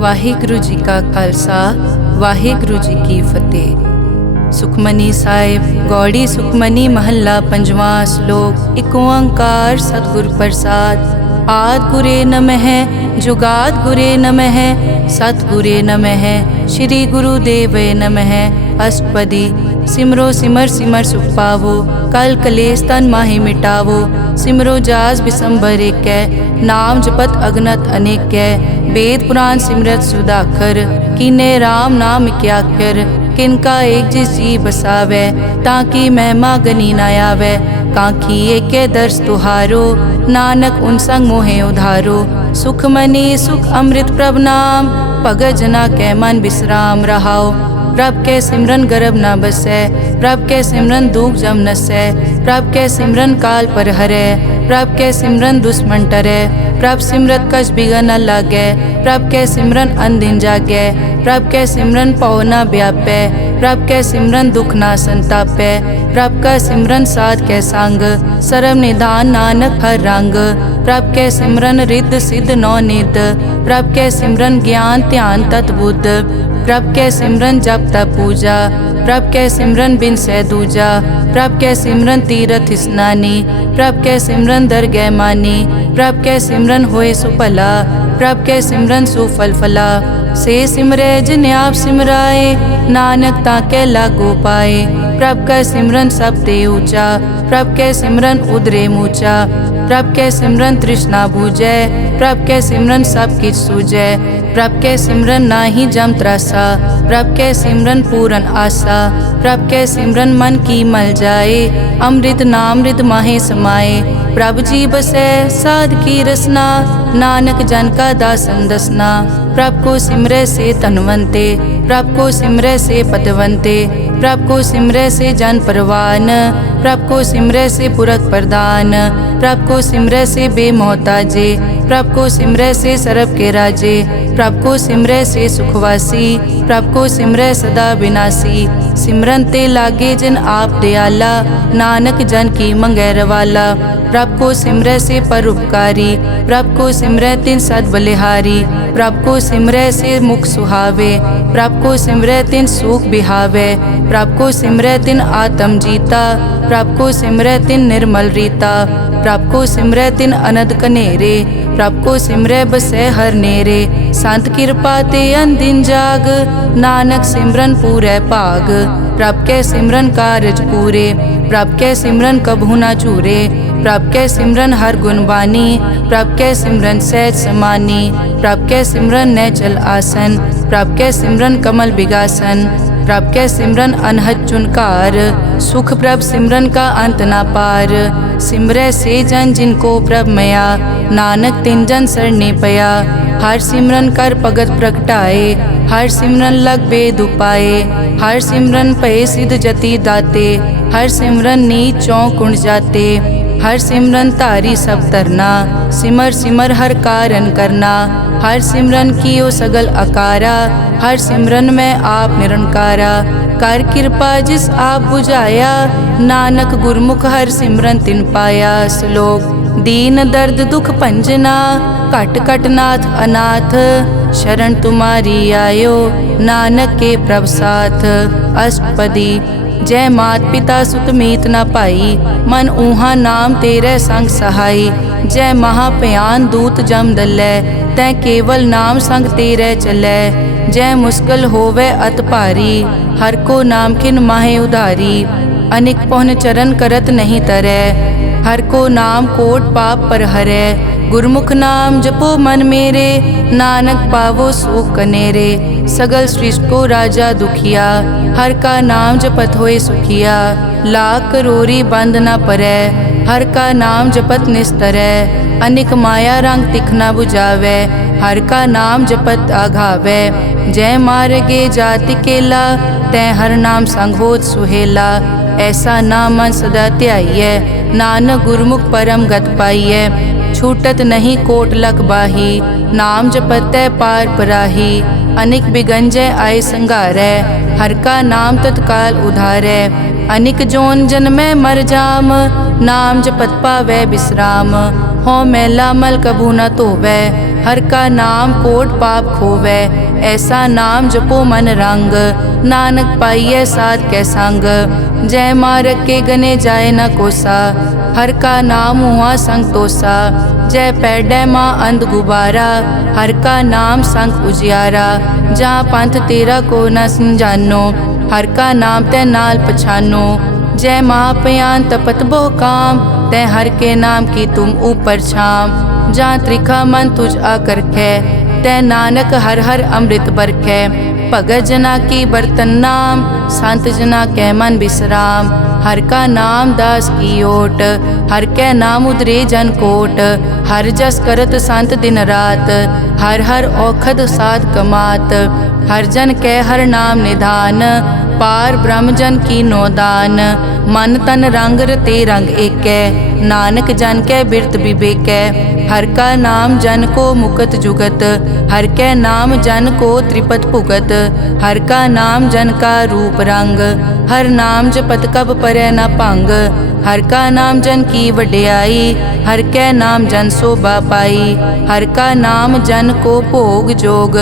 ਵਾਹਿਗੁਰੂ ਜੀ ਕਾ ਖਾਲਸਾ ਵਾਹਿਗੁਰੂ ਜੀ ਕੀ ਫਤਿਹ। ਸੁਖਮਨੀ ਸਾਹਿਬ ਗੌੜੀ ਸੁਖਮਨੀ ਮਹੱਲਾ ਪੰਜਵਾਂ ਸ਼ਲੋਕ। ਇੱਕ ਓੰਕਾਰ ਸਤਿਗੁਰ ਪ੍ਰਸਾਦ। ਆਦਿ ਗੁਰੇ ਨਮਹਿ ਜੁਗਾਦ ਗੁਰੇ ਨਮਹਿ ਸਤਿਗੁਰੇ ਨਮਹਿ ਸ਼੍ਰੀ ਗੁਰੂ ਦੇਵੇ ਨਮਹਿ। ਅਸ਼ਟਪਦੀ। ਸਿਮਰੋ ਸਿਮਰ ਸਿਮਰ ਸੁਖ ਪਾਵੋ ਕਲ ਕਲੇਸ਼ ਤਨ ਮਾਹਿ ਮਿਟਾਵੋ। ਸਿਮਰੋ ਜਾਸ ਬਿਸੰਬਰ ਏਕੈ ਨਾਮ ਜਪਤ ਅਗਨਤ ਅਨੇਕੈ। वेद पुराण सिमरत सुधाकर कीने राम नाम क्याकर। किनका एक जिस जी बसावै ताकि महिमा गनी न आवै। कांखी एके दर्श तुहारो नानक उन संग मोहे उधारो। सुखमनी सुख अमृत प्रभ नाम भगत जना कै मन विश्राम रहाओ। प्रभ के सिमरन गर्भ न बसै प्रभ के सिमरन दुख जम नसै। प्रभ के सिमरन काल पर हरै प्रभ के सिमरन दुश्मन टरै। प्रभ सिमरत कछ बिगन न लागै प्रभ के सिमरन अनदिन जागै। प्रभ के सिमरन पौ न व्यापै प्रभ के सिमरन दुख न संतापै। प्रभ का सिमरन साध के संग सर्व निधान नानक हर रंग। प्रभ के सिमरन रिद्ध सिद्ध नौ निध प्रभ के सिमरन ज्ञान ध्यान तत् बुद्ध। प्रभ के सिमरन जप तप पूजा प्रभ के सिमरन बिन सै दूजा। प्रभ के सिमरन तीरथ स्नानी प्रभ के सिमरन दरगह मानी। प्रभ के सिमरन होए सुफला प्रभ के सिमरन सुफल फला। से सिमरै जिन आप सिमराए नानक ताके लागो पाए। प्रभ का सिमरन सब ते ऊंचा प्रभ के सिमरन उदरे मूचा। प्रभ के सिमरन तृष्णा बूझै प्रभ के सिमरन सब किछ सूझै। प्रभ के सिमरन नाही जम त्रासा प्रभ के सिमरन पूरन आसा। प्रभ के सिमरन मन की मल जाए अमृत नामृत माहे समाए। प्रभ जी बसै साध की रसना नानक जन का दासन दसना। प्रभ को सिमरै से तनवंते प्रभ को सिमरै से पतवंते। प्रभ को सिमरै से जन परवान प्रभ को सिमरै से पुरख प्रदान। प्रभ को सिमरै से बेमोहताजे प्रभ को सिमरै से सरब के राजे। प्रभ को सिमरै से सुखवासी प्रभ को सिमरै सदा विनाशी। सिमरन ते लागे जिन आप दयाला नानक जन की मंगै रवाला। प्रभ को सिमरै से परोपकारी प्रभ को सिमरै तिन सद बलिहारी। प्रभ को सिमरै से मुख सुहावे प्रभ को सिमरै तिन सुख बिहावे। प्रभ को सिमरै तिन आत्म जीता प्रभ को सिमरै तिन निर्मल रीता। प्रभ को सिमरै तिन अनद कनेरे प्रभ को सिमरै बसै हर नेरे। संत कृपा ते अनदिन जाग नानक सिमरन पूरै भाग। प्रभ के सिमरन कारज पूरे प्रभ के सिमरन कभू न चूरे। प्रभ के सिमरन हर गुणवानी प्रभ के सिमरन सहज समानी। प्रभ के सिमरन नैचल आसन प्रभ के सिमरन कमल बिगासन। प्रभ के सिमरन अनहद चुनकार सुख प्रभ सिमरन का अंत ना पार। सिमरै से जन जिनको प्रभ मया नानक तिन जन सरने पया। हर सिमरन कर भगत प्रगटाए हर सिमरन लग बेद उपाए। हर सिमरन पए सिद्ध जति दाते हर सिमरन नीच चौं कुंड जाते। हर सिमरन तारी सब तरना सिमर सिमर हर कारण करना। हर सिमरन कियो सगल अकारा हर सिमरन में आप निरंकारा। कर कृपा जिस आप बुझाया नानक गुरमुख हर सिमरन तिन पाया। श्लोक। दीन दर्द दुख भंजना घट घट नाथ अनाथ शरण तुम्हारी आयो नानक के प्रभ साथ। अष्टपदी। जय मात पिता सुत मीत न पाई मन ऊहा नाम तेरे संग सहाई। जय महाभयान दूत जम दलै तै केवल नाम संग तेरे चलै। जय मुश्किल होवे अत भारी हर को नाम खिन माहे उधारी। अनिक पौन चरण करत नहीं तरै हर को नाम कोट पाप पर हरै। गुरमुख नाम जपो मन मेरे नानक पावो सुख कनेरे। सगल सृष्टि को राजा दुखिया हर का नाम जपत होए सुखिया। लाख करोरी बंद न परै हर का नाम जपत निस्तरै। अनिक माया रंग तिखना बुझावै हर का नाम जपत आघावै। जय मार्गे जाति केला तै हर नाम संग होत सुहेला। ऐसा नाम मन सदा ध्याइयै नानक गुरमुख परम गत पाइयै। छूटत नहीं कोट लख बाही नाम जपतै पार पराही। अनिक बिगंजय आय संघारै हर का नाम तत्काल उधारै। अनिक जोन जन्मै मर जाम नाम जपत पावै विश्राम। हों मैला मल कभू न धोवै। हर का नाम कोट पाप खोवै। ऐसा नाम जपो मन रंग, नानक पाइयै साध कै संग। जय मारग के गने जाए न कोसा, हर का नाम हुआ संग तोसा। जय पैडै माँ अंध गुबारा, हर का नाम संग उजियारा। जहाँ पंथ तेरा को न समझानो, हर का नाम तै नाल पछानो। जय महापयान तपत बहु काम, तै हर के नाम की तुम ऊपर छाम। जहाँ त्रिखा मन तुझ आकर कै, तै नानक हर हर अमृत बरखै। भगत जना की बर्तन नाम, संत जना कै मन विश्राम। हर का नाम दास की ओट, हर कै नाम उदरे जन कोट। हर जस करत संत दिन रात, हर हर औखद साध कमात। हर जन कै हर नाम निधान, पार ब्रह्म जन की नोदान। मन तन रंग रते रंग एकै, नानक जन कै बिरत विवेकै। हर का नाम जन को मुकत जुगत, हर कै नाम जन को त्रिपत भुगत। हर का नाम जन का रूप रंग, हर नाम जपत कब परै न भंग। हर का नाम जन की वड्याई, हर कै नाम जन शोभा पाई। हर का नाम जन को भोग जोग,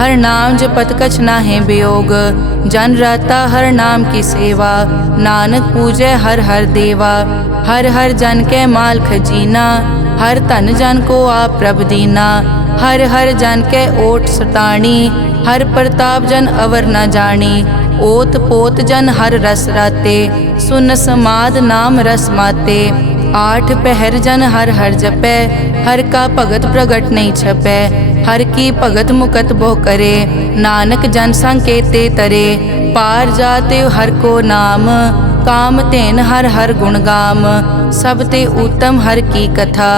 हर नाम जपत कछ नाहि वियोग। जन राता हर नाम की सेवा, नानक पूजै हर हर देवा। हर हर जन कै माल खजीना, हर धन जन को आप प्रभ दीना। हर हर जन कै ओट सताणी, हर प्रताप जन अवर न जानी। ओत पोत जन हर रस राते, सुन समाद नाम रस माते। आठ पहर जन हर हर जपै, हर का भगत प्रगट नहीं छपै। हर की भगत मुकत बहु करे, नानक जन संकेते तरे। पार जाते हर को नाम, काम तेन हर हर गुण गाम। सब ते उत्तम हर की कथा,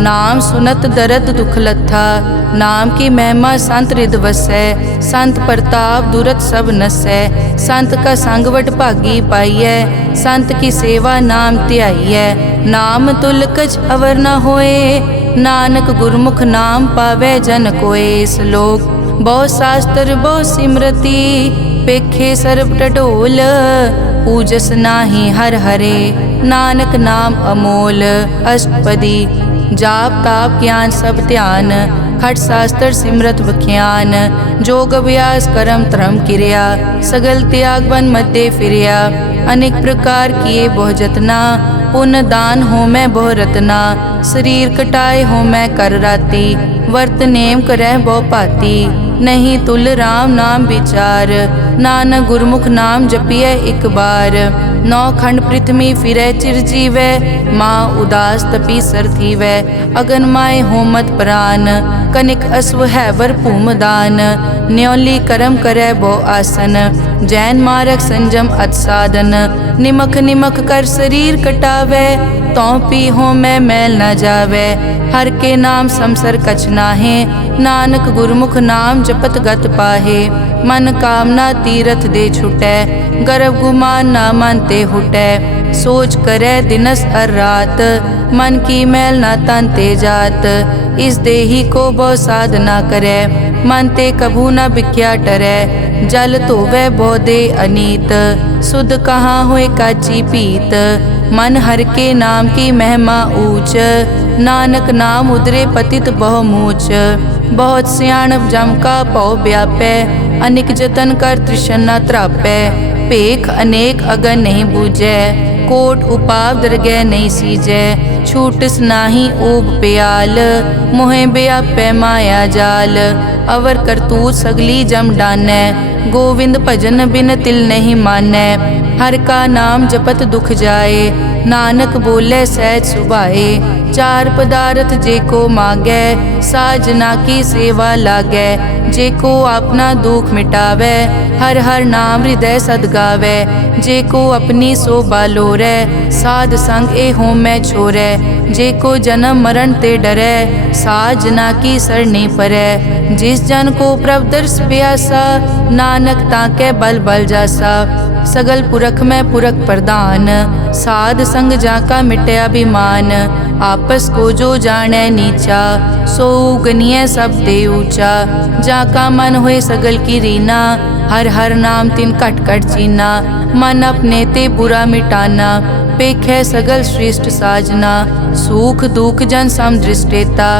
नाम सुनत दर्द दुख लथा। नाम की महिमा संत रिद वसै, संत प्रताप दुरत सब नसै। संत का संग वड भागी पाइयै, संत की सेवा नाम ध्याइयै। नाम तुल कछ अवर न होए, नानक गुरमुख नाम पावै जन कोय। श्लोक बहु शास्त्र बहु सिमरति, पेखे सर्ब टटोल। पूजस नाही हर हरे, नानक नाम अमोल। अष्टपदी जाप ताप ज्ञान सब ध्यान, खट शास्त्र सिमरत बख्यान। जोग अभ्यास करम धर्म क्रिया, सगल त्याग बन मध्य फिरिया। अनेक प्रकार किए बहु जतना, पुण्य दान हो मैं बहु रतना। शरीर कटाए हो मैं कर राती, वर्त नेम करह बहु पाती। नहीं तुल राम नाम विचार, नानक गुरमुख नाम जपिए एक बार। नौ खंड पृथ्वी फिरै चिर जीवै, माँ उदास तपी सर थीवै। अगन माय होमत प्राण, कनिक अश्व हैवर भूमदान। न्योली करम करै बहु आसन, जैन मारक संजम अत साधन। निमक निमक कर शरीर कटावै, तौ पी हो मैं मैल न जावै। हर के नाम समसर कछ नाहे, नानक गुरमुख नाम जपत गत पाहे। मन कामना तीरथ दे छुटै, गर्भ गुमान ना मन ते हुटै। सोच करे दिनस हर रात, मन की मैल ना तन ते जात। इस देही को बहु साधना करे, मन ते कभू न बिख्या टरै। जल धोवै बहु दे अनीत, सुध कहाँ होए काची पीत। मन हर के नाम की महिमा ऊंच, नानक नाम उदरे पतित बहु मूच। बहुत सियाणप जम का पौ व्यापै, अनेक जतन कर तृष्णा त्रापै। पेख अनेक अगन नहीं बूझै, कोट उपाव दरगह नहीं सीजै। छूटस नाही ऊब प्याल, मोहे व्यापै माया जाल। अवर करतूत सगली जम डानै, गोविंद भजन बिन तिल नहीं मानै। हर का नाम जपत दुख जाए, नानक बोले सहज सुभाए। चार पदार्थ जे को मांगै, साजना की सेवा लागै। जे को अपना दुख मिटावै, हर हर नाम हृदय सद गावै। जे को अपनी शोभा लोरै, साध संग ए होमै छोरै। जे को जन्म मरण ते डरै, साजना की सरनी परै। जिस जन को प्रभ दर्श प्यासा, नानक ताकै बल बल जासा। सगल पुरख में पुरख प्रधान, साध संग जाका मिटे अभिमान। आपस को जो जाने नीचा, सो गनिय सब दे ऊंचा। जाका मन होए सगल की रीना, हर हर नाम तिन कट कट चीना। मन अपने ते बुरा मिटाना, पेखै सगल श्रेष्ठ साजना, सुख दुख जन सम दृष्टेता।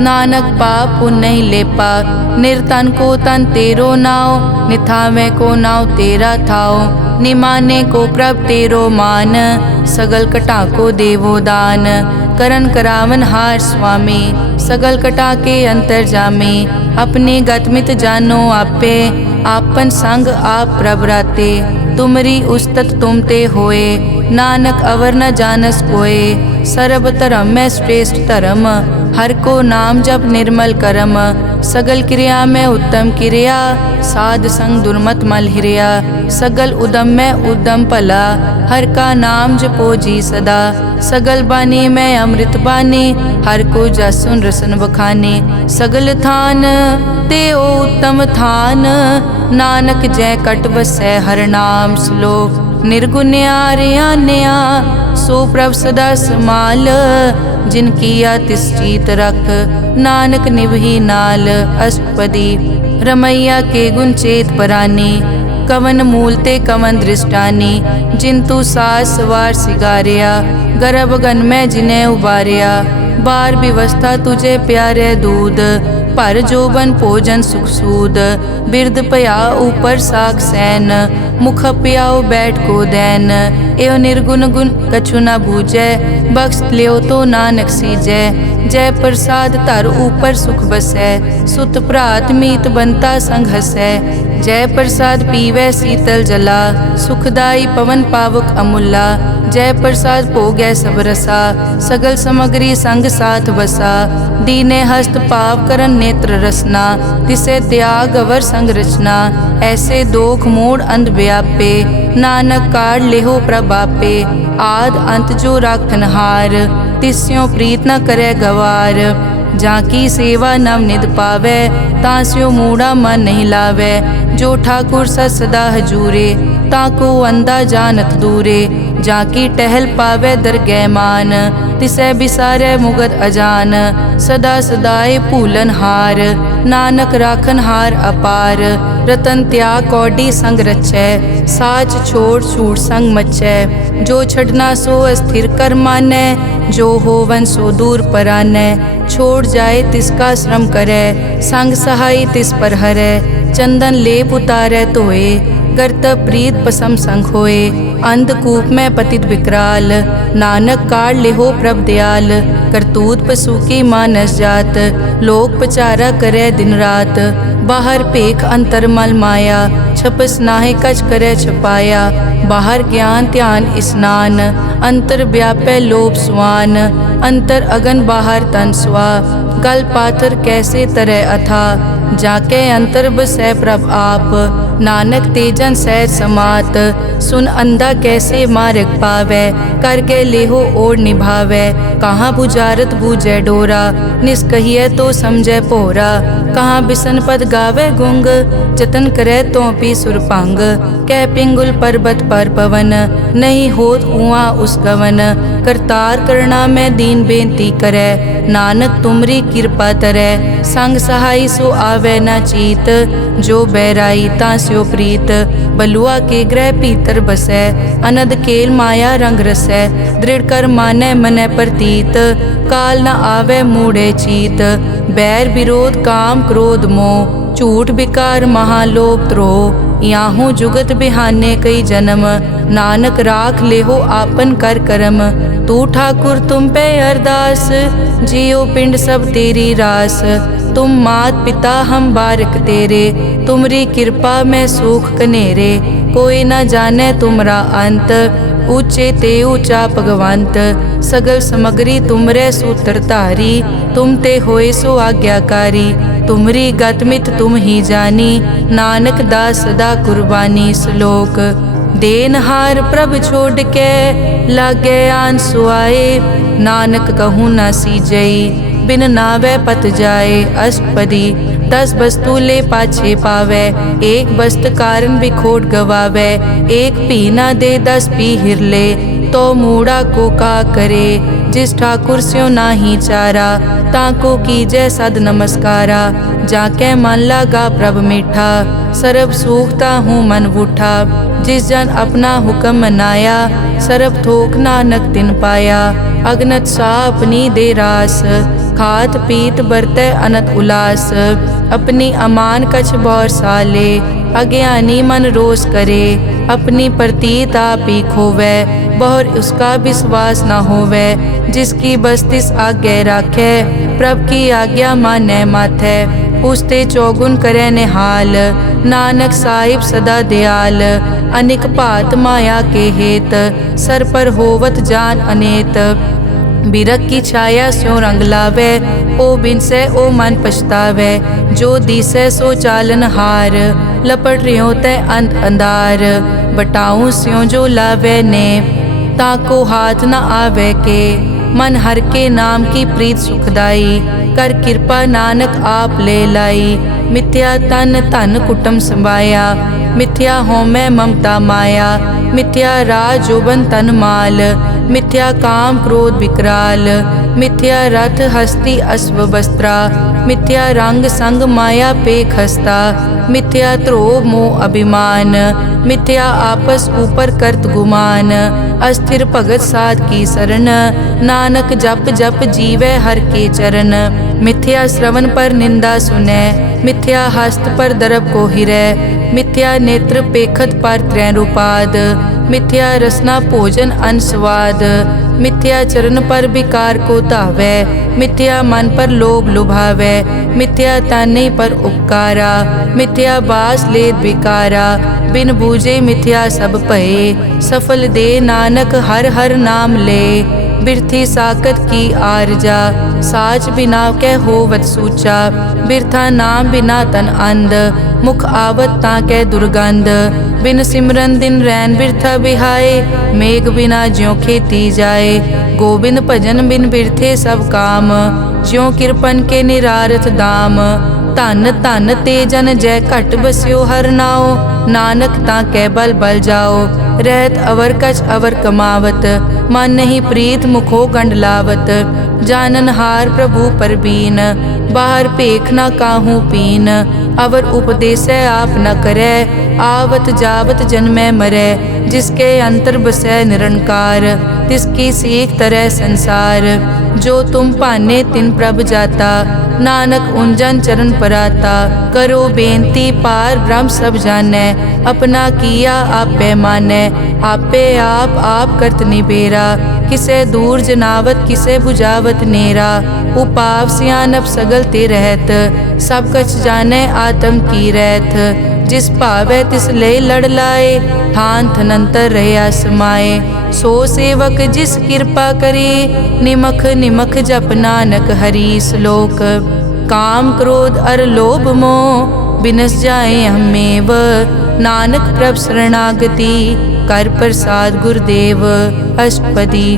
नानक पाप पुण्य नहीं लेपा, निर्तन को तन तेरो नाव। निथावे को नाव तेरा थाओ, निमाने को प्रभ तेरो मान। सगल कटा को देवो दान, करन करावन हार स्वामी। सगल कटा के अंतर जामे, अपने गतमित जानो आपे। आपन संग आप प्रभ राते, तुमरी उस्तत तुम ते होए। नानक अवर न जानस कोए, सर्ब धर्म में श्रेष्ठ धर्म। हर को नाम जप निर्मल करम, सगल क्रिया में उत्तम क्रिया। साध संग दुर्मत मल हिरिया, सगल उदम में उद्दम भला। हर का नाम जपो जी सदा, सगल बानी में अमृत बानी। हर को जसुन रसन बखाने, सगल थान ते ओ उत्तम थान। नानक जय कट बसै हर नाम श्लोक। निर्गुण्या रियान्या सो प्रभ सदा समाल। जिनकी तिष्ठित रख, नानक निभही नाल। अष्टपदी रमैया के गुण चेत परानी, कवन मूल ते कवन दृष्टानी। जिंतु सास वार सिगारिया, गर्भ गन में जिन्हें उबारिया। बार व्यवस्था तुझे प्यारे दूध, पर जोबन भोजन सुख सूद। बिरद पया ऊपर साख सैन, मुख प्याओ बैठ को दैन। एव निर्गुण गुण कछु न बूझै, बख्श लियो तो नानक सीजै। जय प्रसाद धर ऊपर सुख बसै, सुत भ्रात मीत बनता संग हसै। जय प्रसाद पीवै शीतल जला, सुखदाई पवन पावक अमूला। जय प्रसाद भोगै सब रसा, सगल समग्री संग साथ बसा। दीने हस्त पाव करन नेत्र रसना, तिसे त्याग अवर संग रचना। ऐसे दोख मोड़ अंध व्यापे, नानक काढ़ लेहो प्रभापे। आद अंत जो राखन हार, तिस्यों प्रीत न करे गवार। जाकी सेवा नव निध पावै, तास्यो मूढ़ा मन नहीं लावै। जो ठाकुर सत सदा हजूरे, ताको अंधा जानत दूरे। जाकी टहल पावै दरगह मान, तिसै बिसारै मुगद अजान। सदा सदाए भूलन हार, नानक राखन हार अपार। रतन त्याग कौडी संग रचै, साच छोड़ छूट संग मचै। जो छड़ना सो अस्थिर कर मानै, जो होवन सो दूर परानै। छोड़ जाए तिसका श्रम करै, संग सहाय तिस पर हरै। चंदन लेप उतारै धोए, करतब प्रीत पसम संग होए। अंधकूप में पतित विकराल, नानक काढ़ लेहो प्रभ दयाल। करतूत पशु की मानस जात, लोक पचारा करे दिन रात। बाहर पेख अंतर मल माया, छपस नाहे कछ करे छपाया। बाहर ज्ञान ध्यान स्नान, अंतर व्यापै लोभ स्वान। अंतर अगन बाहर तन स्वा, गल पाथर कैसे तरह अथा। जाके अंतर बसै प्रभ आप, नानक तेजन सैर समात। सुन अंधा कैसे मार्ग पावै, करके लेहो ओर निभावै। कहाँ बुझारत बूझै डोरा, निष्कहिए तो समझै पोरा। कहाँ बिसन पद गावे गुंग, जतन करे तो पी सुरपांग। कह पिंगुल पर्वत पर पवन, नहीं होत उआ उस गवन। करतार करना में दीन बेनती करे, नानक तुमरी कृपा तरै। संग सहाय सो आवे न चीत, जो बैराई तास्यो प्रीत। बलुआ के ग्रह भीतर बसै, अनद केल माया रंग रसै। दृढ़ कर मानै मनै प्रतीत, काल न आवे मूढ़े चीत। बैर विरोध काम क्रोध मोह, झूठ विकार महालोभ द्रोह। याहू जुगत बिहाने कई जन्म, नानक राख लेहो आपन कर करम। तू ठाकुर तुम पे अरदास, जियो पिंड सब तेरी रास। तुम मात पिता हम बारक तेरे, तुमरी कृपा में सुख कनेरे। कोई न जाने तुमरा अंत, ऊंचे ते ऊंचा भगवंत। सगल समग्री तुमरे सूत्र धारी, तुम ते होए सो आज्ञाकारी। तुमरी गतमित तुम ही जानी, नानक दास सदा कुर्बानी। श्लोक देनहार प्रभ छोड़ के, लागे आन सुआए। नानक कहूँ न सीजई, बिन नावे पत जाए। अष्टपदी 10 वस्तु ले पाछे पावे, एक वस्त कारण बिखोट गवावे। एक पी न दे 10 पी हिरले, तो मूढ़ा को का करे। जिस ठाकुर स्यो नाही चारा, ताको कीजै सद नमस्कारा। जाके मन लागा प्रभ मीठा, सरब सूखता हूँ मन बूठा। जिस जन अपना हुक्म मनाया, सरब थोक नानक तिन पाया। अगनत सा अपनी दे रास, खात पीत बरतै अनत उलास। अपनी अमान कछ बौर साले, अज्ञानी मन रोष करे। अपनी प्रतीत आप ही खोवै, बहुर उसका विश्वास न होवै। जिसकी बस्तिस आज्ञा राखै, प्रभ की आज्ञा मानै माथै। उसते चौगुन करे निहाल, नानक साहिब सदा दयाल। अनिक भात माया के हेत, सर पर होवत जान अनेत। बिरख की छाया स्यों रंग लावै, ओ बिनसै ओ मन पछतावै। जो दिसै सो चालन हार, लपट रियो तै अंत अंधार। बटाऊं स्यों जो लावै ने, ताको हाथ न आवे के। मन हर के नाम की प्रीत सुखदाई, कर कृपा नानक आप ले लाई। मिथ्या तन धन कुटुम संभाया, मिथ्या होमै ममता माया। मिथ्या राज जोबन तन माल, मिथ्या काम क्रोध विकराल। मिथ्या रथ हस्ती अश्व वस्त्रा, मिथ्या रंग संग माया पेख हस्ता। मिथ्या ध्रोह मोह अभिमान, मिथ्या आपस ऊपर करत गुमान। अस्थिर भगत साध की शरण, नानक जप जप जीवै हर के चरण। मिथ्या श्रवण पर निंदा सुनै, मिथ्या हस्त पर दरब को हिरै। मिथ्या नेत्र पेखत पर त्रैन रूपाद, मिथ्या रसना भोजन अन स्वाद। मिथ्या चरण पर विकार को धावै, मिथ्या मन पर लोभ लुभावै। मिथ्या ताने पर उपकारा, मिथ्या बास लेत विकारा। बिन बूझे मिथ्या सब भये, सफल दे नानक हर हर नाम ले। बिरथी साकत की आरजा, साच बिना कै होवत सूचा। बिरथा नाम बिना तन अंध, मुख आवत ताकै दुर्गंध। बिन सिमरन दिन रैन बिरथा बिहाए, मेघ बिना ज्यों खेती जाए। गोबिंद भजन बिन बिरथे सब काम, ज्यों किरपन के निरारथ दाम। धन धन ते जन जय घट बस्यो हर नाओ, नानक ताकै बल बल जाओ। रहत अवर कछ अवर कमावत, मन नहीं प्रीत मुखो गंड लावत। जानन हार प्रभु परबीन, बाहर पेख न काहू पीन। अवर उपदेसै आप न करै, आवत जावत जन्मै मरै। जिसके अंतर बसै निरंकार, तिसकी सीख तरह संसार। जो तुम पाने तिन प्रभ जाता, नानक उंजन चरण पराता। करो बेनती पार ब्रह्म सब जानै, अपना किया आप पैमानै। आपे आप करत निबेरा, किसे दूर जनावत किसे बुझावत नेरा। उपाव सियानप सगल ते रहत, सब कछ जानै आत्म की रहत। जिस भावै तिस ले लड़ लाए, थान थनंतर रहया समाए। सो सेवक जिस कृपा करे, निमख निमख जप नानक हरि श्लोक। काम क्रोध अर लोभ मोह, बिनस जाए हमेव। नानक प्रभ शरणागति, कर प्रसाद गुरुदेव। अष्टपदी।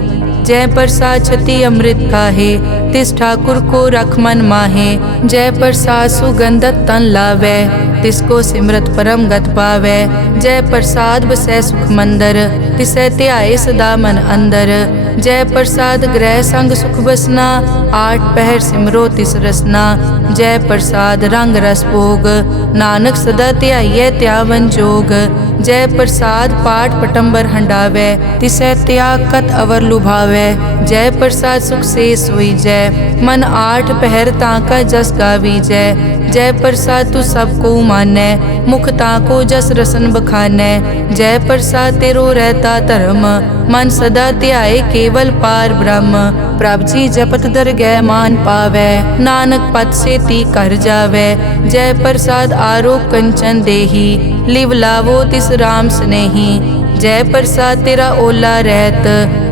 जय प्रसाद छति अमृत खाहे, तिस ठाकुर को रख मन माहे। जय प्रसाद सुगंधत तन लावै, तिसको सिमरत परम गत पावै। जय प्रसाद बसै सुख मंदर, तिसै ध्याए सदा मन अंदर। जय प्रसाद ग्रह संग सुख बसना, आठ पहर सिमरो तिस रसना। जय प्रसाद रंग रस भोग, नानक सदा ध्याइयै त्यावन जोग। जय प्रसाद पाठ पटंबर हंडावै, तिसै त्याग कत अवर लुभावै। जय प्रसाद सुख से सोई जय, मन आठ पहर ताका जस गावी जय। जय प्रसाद तू सबको मानै, मुख ताको जस रसन बखानै। जय प्रसाद तेरो रहता धर्म, मन सदा ध्याए केवल पार ब्रह्म। प्रभ जी जपत दरगह मान पावै, नानक पद से ती कर जावै। जय प्रसाद आरोग कंचन देही, लिव लावो तिस राम स्नेही। जय प्रसाद तेरा ओला रहत,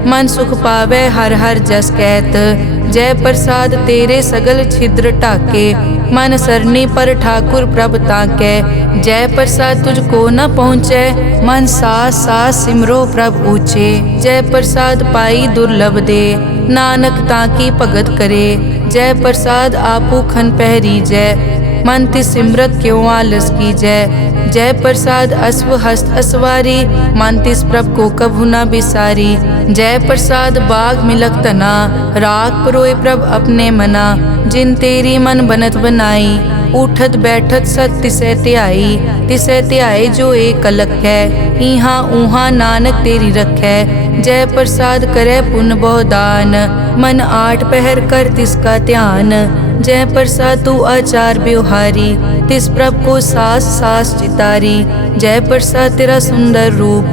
मन सुख पावै हर हर जस कहत। जय प्रसाद तेरे सगल छिद्र ढाके, मन सरनी पर ठाकुर प्रभ ताकै। जय प्रसाद तुझको न पहुँचै, मन सास सास सिमरो प्रभ ऊँचे। जय प्रसाद पाई दुर्लभ दे, नानक ताकी भगत करे। जय प्रसाद आपू खन पहरी जय, मन तिस सिमरत क्यों आलस की जय। जय प्रसाद अश्व हस्त असवारी, मन तिस प्रभ को कभु न बिसारी। जय प्रसाद बाग मिलक तना, राग परोए प्रभ अपने मना। जिन तेरी मन बनत बनाई, उठत बैठत सत तिसै ध्याई। तिसै ध्याए जो एक अलख है, इहाँ ऊहाँ नानक तेरी रखै। जय प्रसाद करे पुन बहु दान, मन आठ पहर कर तिसका ध्यान। जय प्रसाद तू आचार व्यवहारी, तिस प्रभ को सास सास चितारी। जय प्रसाद तेरा सुंदर रूप,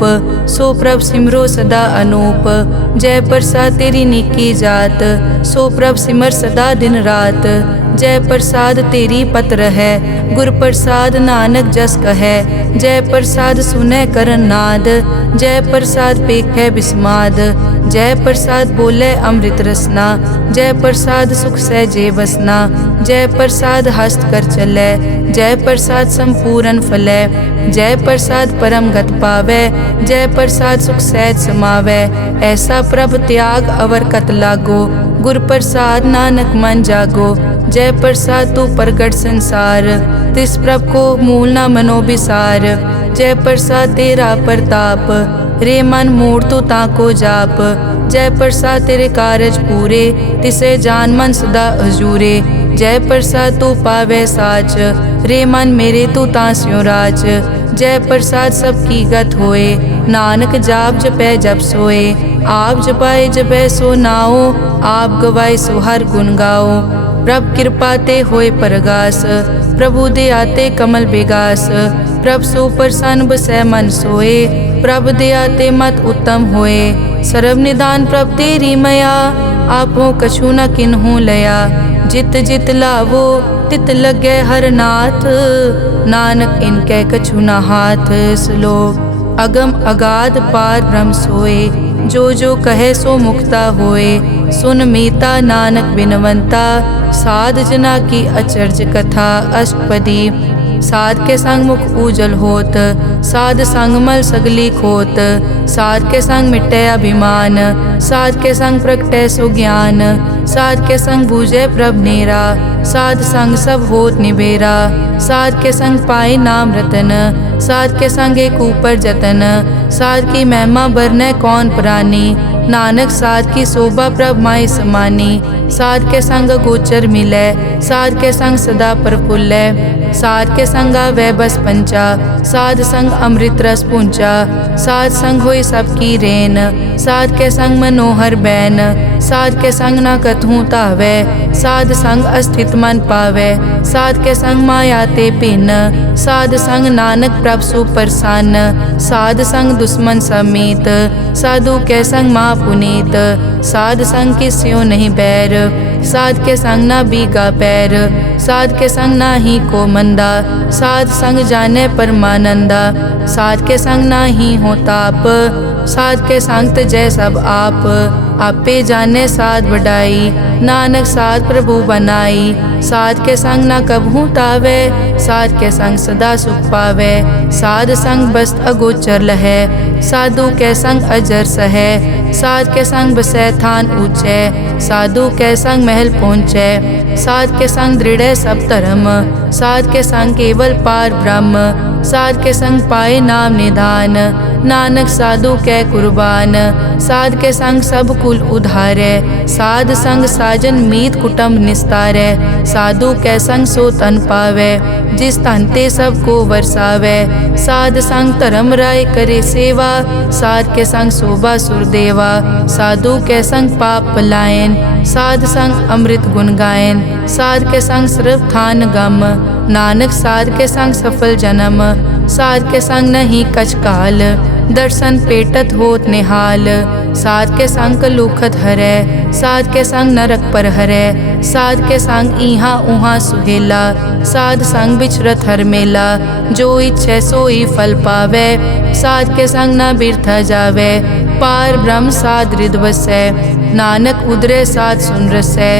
सो प्रभ सिमरो सदा अनूप। जय प्रसाद तेरी निकी जात, सो प्रभ सिमर सदा दिन रात। जय प्रसाद तेरी पत्र है, गुर प्रसाद नानक जस कहे। जय प्रसाद सुनै करन नाद, जय प्रसाद पेखै बिस्माद। जय प्रसाद बोले अमृत रसना, जय प्रसाद सुख सहजे बसना। जय प्रसाद हस्त कर चलै, जय प्रसाद संपूर्ण फलै। जय प्रसाद परम गत पावै, जय प्रसाद सुख सहज समावै। ऐसा प्रभ त्याग अवर कत लागो, गुर प्रसाद नानक मन जागो। जय प्रसाद तू प्रगट संसार, तिस प्रभ को मूल न मनो बिसार। जय प्रसाद तेरा प्रताप, रे मन मूड तू ताको जाप। जय प्रसाद तेरे कारज पूरे, तिसे जान मन सदा हजूरे। जय प्रसाद तू पावे साच, रे मन मेरे तू तास्यो राच। जय प्रसाद सबकी गत होए, नानक जाप जपै जप सोए। आप जपाए जपै सो नाओ, आप गवाए सो हर गुण गाओ। प्रभ कृपा ते होए परगास, प्रभु दे आते कमल बेगास। प्रभ सो प्रसन्न बसै मन सोए, प्रभ दे आते मत उत्तम होए। सर्व निदान प्रभ तेरी मया, आपो कछु न किन्हु लया। जित जित लावो तित लगे हर नाथ, नानक इनके कछु न हाथ। श्लोक अगम अगाध पार ब्रह्म सोए, जो जो कहे सो मुक्ता होए। सुन मीता नानक बिनवंता, साध जना की अचर्ज कथा। अष्टपदी साध के संग मुख उजल होत, साध संग मल सगली खोत। साध के संग मिटे अभिमान, साध के संग प्रगटे सो ज्ञान। साध के संग बूझे प्रभ नेरा, साध संग सब होत निबेरा। साध के संग पाए नाम रतन, साध के संग एक ऊपर जतन। साध की महिमा बरने कौन प्राणी, नानक साध की शोभा प्रभ माई समानी। साध के संग गोचर मिलै, साध के संग सदा प्रफुल्लै। साध के संग आवे बस पंचा, साध संग अमृत रस पूंचा। साध संग होई सबकी रेन, साध के संग मनोहर बैन। साध के संग न कथूं तावै, साध संग अस्थित मन पावै। साध के संग माया ते पिन, साध संग नानक प्रभ सुप्रसन्न। साध संग दुश्मन समीत, साधु के संग माँ पुनीत। साध संग किस्यो नहीं बैर, साध के संग ना बीगा पैर। साध के संग ना ही को मंदा, साध संग जाने परमानंदा। साध के संग ना ही हो ताप, साध के संग तजै सब आप। आपे जाने साध बढ़ाई, नानक साध प्रभु बनाई। साध के संग ना कबहू तावे, साध के संग सदा सुख पावे। साध संग बस्त अगोचर लहै, साधु के संग अजर सहै। साध के संग बसै थान ऊंचे, साधु के संग महल पहुँचै। साध के संग दृढ़ सब धर्म, साध के संग केवल पार ब्रह्म। साध के संग पाए नाम निधान, नानक साधु कै कुर्बान। साध के संग सब कुल उधारै, साध संग साजन मीत कुटुंब निस्तारै। साधु कै संग सो तन पावै, जिस तन ते सबको वरसावै। साध संग धर्म राय करे सेवा, साध के संग शोभा सुरदेवा। साधु के संग पाप पलायन, साध संग अमृत गुण गायन। साध के संग सर्व थान गम, नानक साध के संग सफल जन्म। साध के संग नहीं कछ काल, दर्शन पेटत होत निहाल। साध के संग लुखत हरै, साध के संग नरक पर हरै। साध के संग इहाँ उहाँ सुहेला, साध संग बिचरत हर मेला। जो इच्छै सोई फल पावै, साध के संग न बिरथा जावै। पार ब्रह्म साध हृद बसै, नानक उदरे साध सुन रसै।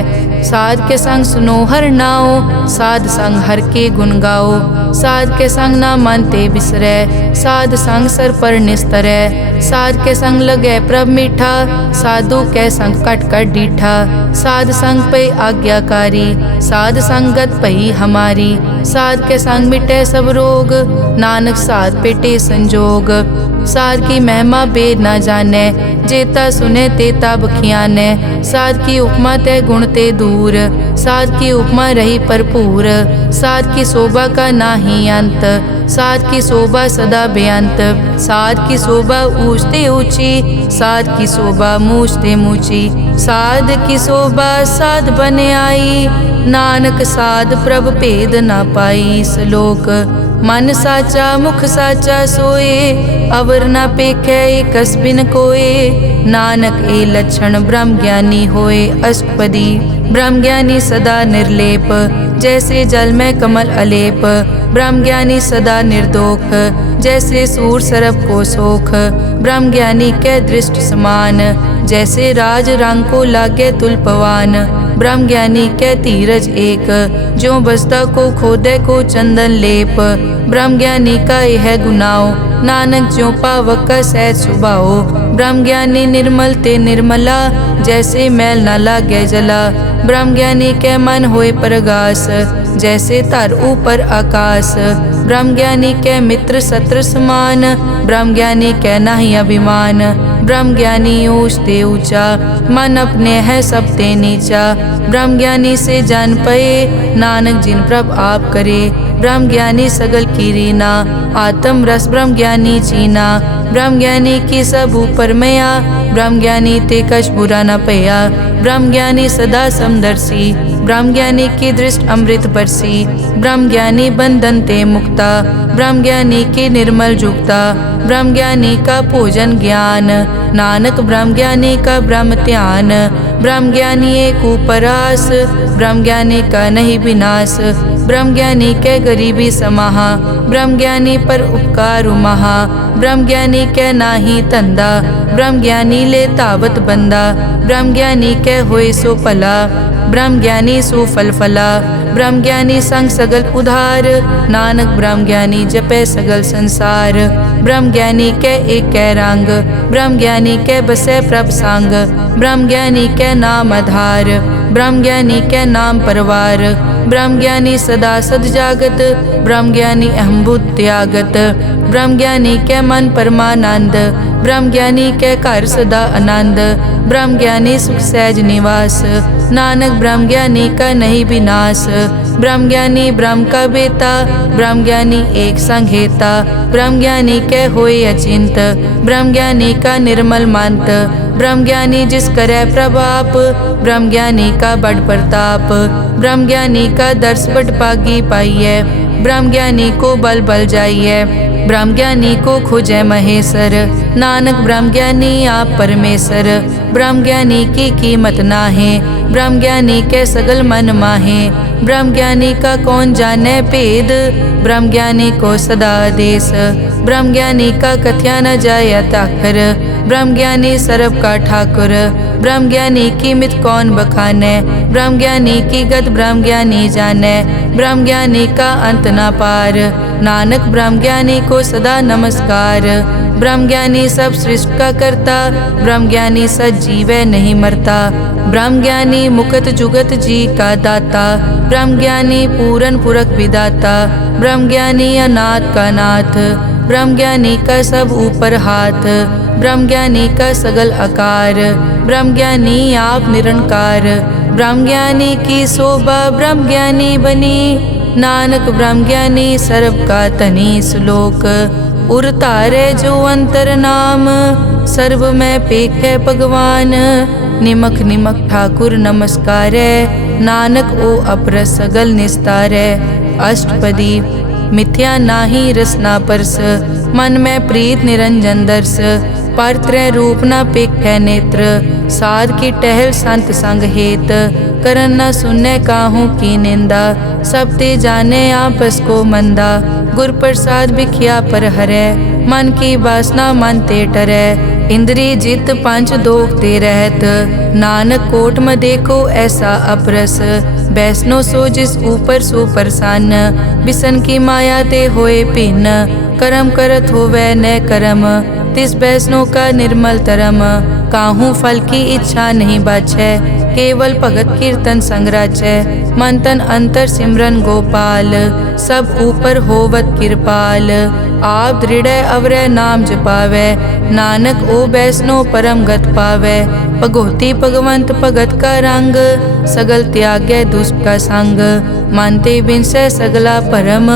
साध के संग सुनो हर नाओ, साध संग हर के गुण गाओ। साध के संग ना मन ते बिसरै, साध संग सर पर निस्तरै। साध के संग लगै प्रभ मीठा, साधु के संग कट कट डीठा। साध संग पे आज्ञाकारी, साध संगत पई हमारी। साध के संग मिटे सब रोग, नानक साध पेटे संजोग। साध की महिमा बेद ना जाने, जेता सुने तेता बखियाने। साध की उपमा ते गुण ते दूर, साध की उपमा रही भरपूर। साध की शोभा का नाही अंत, साध की शोभा सदा बेअंत। साध की शोभा ऊंचते ऊंची, साध की शोभा मूछते मूची। साध की शोभा साध बने आई, नानक साध प्रभ भेद ना पाई। श्लोक मन साचा मुख साचा सोए, अवर ना पेखै एकस बिन कोए। नानक ए लक्षण ब्रह्म ज्ञानी होए। अष्टपदी ब्रह्म ज्ञानी सदा निर्लेप, जैसे जल में कमल अलेप। ब्रह्म ज्ञानी सदा निर्दोख, जैसे सूर सरप को सोख। ब्रह्म ज्ञानी के दृष्ट समान, जैसे राज रंग को लागे तुलपवान। ब्रह्म ज्ञानी के धीरज एक, जो बसता को खोदे को चंदन लेप। ब्रह्म ज्ञानी का यह गुनाओ, नानक ज्यों पावक का सहज सुभाओ। ब्रह्म ज्ञानी निर्मल ते निर्मला, जैसे मैल न लागे जला। ब्रह्म ज्ञानी के मन होए प्रगास, जैसे धर ऊपर आकाश। ब्रह्म ज्ञानी के मित्र शत्रु समान, ब्रह्म ज्ञानी के नाही अभिमान। ब्रह्म ज्ञानी ऊंच ते ऊंचा, मन अपने है सब ते नीचा। ब्रह्म ज्ञानी से जान पए, नानक जिन प्रभ आप करे। ब्रह्म ज्ञानी सगल की रीना, आत्म रस ब्रह्म ज्ञानी चीना। ब्रह्म ज्ञानी की सब ऊपर मया, ब्रह्म ज्ञानी ते कछ बुरा न पया। ब्रह्म ज्ञानी सदा समदर्शी, ब्रह्म ज्ञानी की दृष्ट अमृत बरसी। ब्रह्म ज्ञानी बंधन ते मुक्ता, ब्रह्म ज्ञानी की निर्मल जुक्ता। ब्रह्म ज्ञानी का पूजन ज्ञान, नानक ब्रह्म ज्ञानी का ब्रह्म ध्यान। ब्रह्म ज्ञानी एक उपरास, ब्रह्म ज्ञानी का नहीं विनाश। ब्रह्म ज्ञानी के गरीबी समाहा, ब्रह्म ज्ञानी पर उपकार महा। ब्रह्म ज्ञानी के नाही तंदा, ब्रह्म ज्ञानी ले तावत बंदा। ब्रह्म ज्ञानी के होए सो फला, ब्रह्म ज्ञानी सुफल फला। ब्रह्म ज्ञानी संग सगल उधार, नानक ब्रह्म ज्ञानी जपे सगल संसार। ब्रह्म ज्ञानी के एक कै रंग, ब्रह्म ज्ञानी के बसे प्रभ संग। ब्रह्म ज्ञानी के नाम आधार, ब्रह्म ज्ञानी के नाम परवार। ब्रह्म ज्ञानी सदा सद जागत, ब्रह्म ज्ञानी अहम भूत त्यागत। ब्रह्म ज्ञानी के मन परमानंद, ब्रह्म ज्ञानी के घर सदा आनंद। ब्रह्म ज्ञानी सुख सहज निवास, नानक ब्रह्म ज्ञानी का नहीं विनाश। ब्रह्म ज्ञानी ब्रह्म का बेटा, ब्रह्म ज्ञानी एक संग हेता। ब्रह्म ज्ञानी के होए अचिंत, ब्रह्म ज्ञानी का निर्मल मंत। ब्रह्म ज्ञानी जिस करे प्रभाप, ब्रह्म ज्ञानी का बड़ प्रताप। ब्रह्म ज्ञानी का दर्श बड़ पागी पाइये, ब्रह्म ज्ञानी को बल बल जाइए। ब्रह्म ज्ञानी को खोजे महेश्वर, नानक ब्रह्म ज्ञानी आप परमेश्वर। ब्रह्म ज्ञानी की कीमत नाहे, ब्रह्म ज्ञानी के सगल मन माहे। ब्रह्म ज्ञानी का कौन जाने भेद, ब्रह्म ज्ञानी को सदा आदेश। ब्रह्म ज्ञानी का कथ्या न जाया ताकर, ब्रह्म ज्ञानी सर्व का ठाकुर। ब्रह्म ज्ञानी की मित कौन बखाने, ब्रह्म ज्ञानी की गत ब्रह्म ज्ञानी जाने। ब्रह्म ज्ञानी का अंत न पार, नानक ब्रह्म ज्ञानी को सदा नमस्कार। ब्रह्म ज्ञानी सब सृष्टि का करता, ब्रह्म ज्ञानी सजीव नहीं मरता। ब्रह्म ज्ञानी मुकत जुगत जी का दाता, ब्रह्म ज्ञानी पूरन पुरख विदाता। ब्रह्म ज्ञानी अनाथ का नाथ, ब्रह्म ज्ञानी का सब ऊपर हाथ। ब्रह्म ज्ञानी का सगल आकार, ब्रह्म ज्ञानी आप निरंकार। ब्रह्म ज्ञानी की शोभा ब्रह्म ज्ञानी बनी, नानक ब्रह्म ज्ञानी सर्व का तनी। श्लोक उर तारे जो अंतर नाम, सर्व में पेखे भगवान। निमक निमक ठाकुर नमस्कारे, नानक ओ अपर सगल निस्तारे। अष्टपदी मिथ्या नाही रसना परस, मन में प्रीत निरंजन दर्श। पर त्रय रूप न पेखे नेत्र, साध की टहल संत संग हेत। करन न सुनने काहू की निंदा, सब ते जाने आपस को मंदा। गुर प्रसाद बिखिया पर हरै, मन की वासना मन ते टरै। इंद्री जित पंच दोख ते रहत, नानक कोट में देखो ऐसा अपरस। बैष्णो सो जिस ऊपर सो प्रसन्न बिसन की माया ते होए भिन्न कर्म करत होवे न कर्म तिस बैष्णो का निर्मल तरम काहू फल की इच्छा नहीं बाछै केवल भगत कीर्तन संग राचै मन तन अंतर सिमरन गोपाल सब ऊपर होवत कृपाल आप दृढ़ अवरै नाम जपावै नानक ओ बैष्णो परम गत पावै भगोती भगवंत भगत का रंग सगल त्यागै दुष्ट का संग मानते बिनसै सगला परम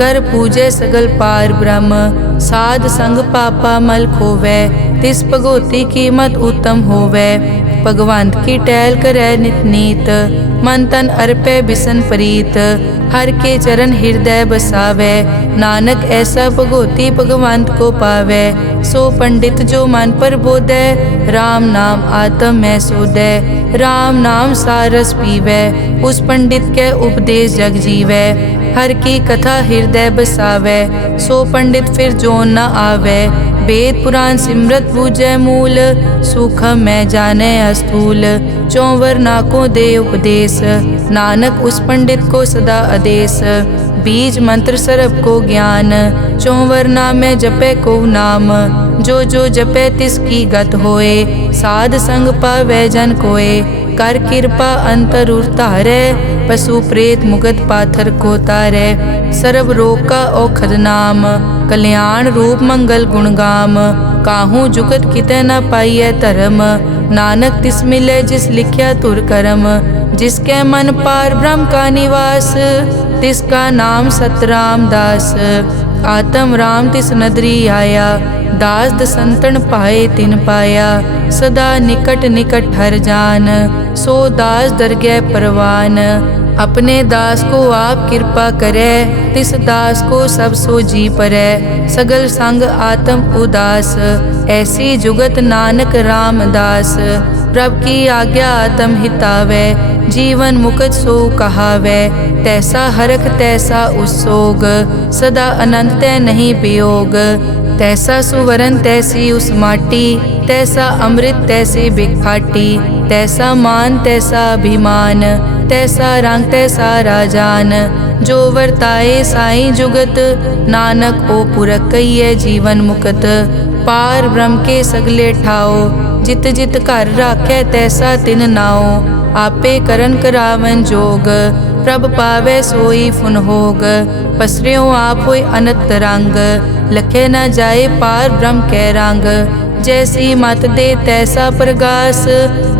कर पूजै सगल पार ब्रह्म साध संग पापा मल खोवै तिस भगोती कीमत उत्तम होवै भगवंत की टहल करै नित नीत मन तन अर्पै बिसन प्रीत हर के चरण हृदय बसावै नानक ऐसा भगोती भगवंत को पावै सो पंडित जो मन पर बोधै राम नाम आत्म में सोधै राम नाम सारस पीवै उस पंडित के उपदेश जग जीवै हर की कथा हृदय बसावै सो पंडित फिर जोन न आवै वेद पुराण सिमरत बूझै मूल सुख में जाने अस्थूल चौवर नाकों दे उपदेश नानक उस पंडित को सदा आदेश बीज मंत्र सरब को ज्ञान चौवर नामे जपे को नाम जो जो जपे तिसकी गत होए साध संग पावै जन कोए कर कृपा अंतर उतारै पशु प्रेत मुगत पाथर को तारै सर्व रोग का औखद नाम कल्याण रूप मंगल गुणगाम काहू जुगत कितै न पाइयै धर्म नानक तिस मिले जिस लिखया तुर करम जिसके मन पार ब्रह्म का निवास तिसका नाम सतराम दास आत्म राम तिस नदरी आया दास दसंतन पाए तिन पाया सदा निकट निकट हर जान सो दास दरगह परवान अपने दास को आप कृपा करे तिस दास को सब सो जी परै सगल संग आत्म उदास ऐसी जुगत नानक रामदास प्रभ की आज्ञा आत्म हितावै जीवन मुकत सो कहावै तैसा हरख तैसा उस्सोग सदा अनंत तै नहीं वियोग तैसा सुवरन तैसी उस माटी तैसा अमृत तैसी बिखाटी तैसा मान तैसा अभिमान तैसा रंग तैसा राजान जो वर्ताए साईं जुगत नानक ओ पुरख कहिए जीवन मुकत पार ब्रह्म के सगले ठाओ जित जित घर राखै तैसा तिन नाओ आपे करन करावन जोग प्रभ पावै सोई फुन होग पसरियो आप होय अनंत रंग लखे न जाए पार ब्रह्म कै रंग जैसी मत दे तैसा प्रगास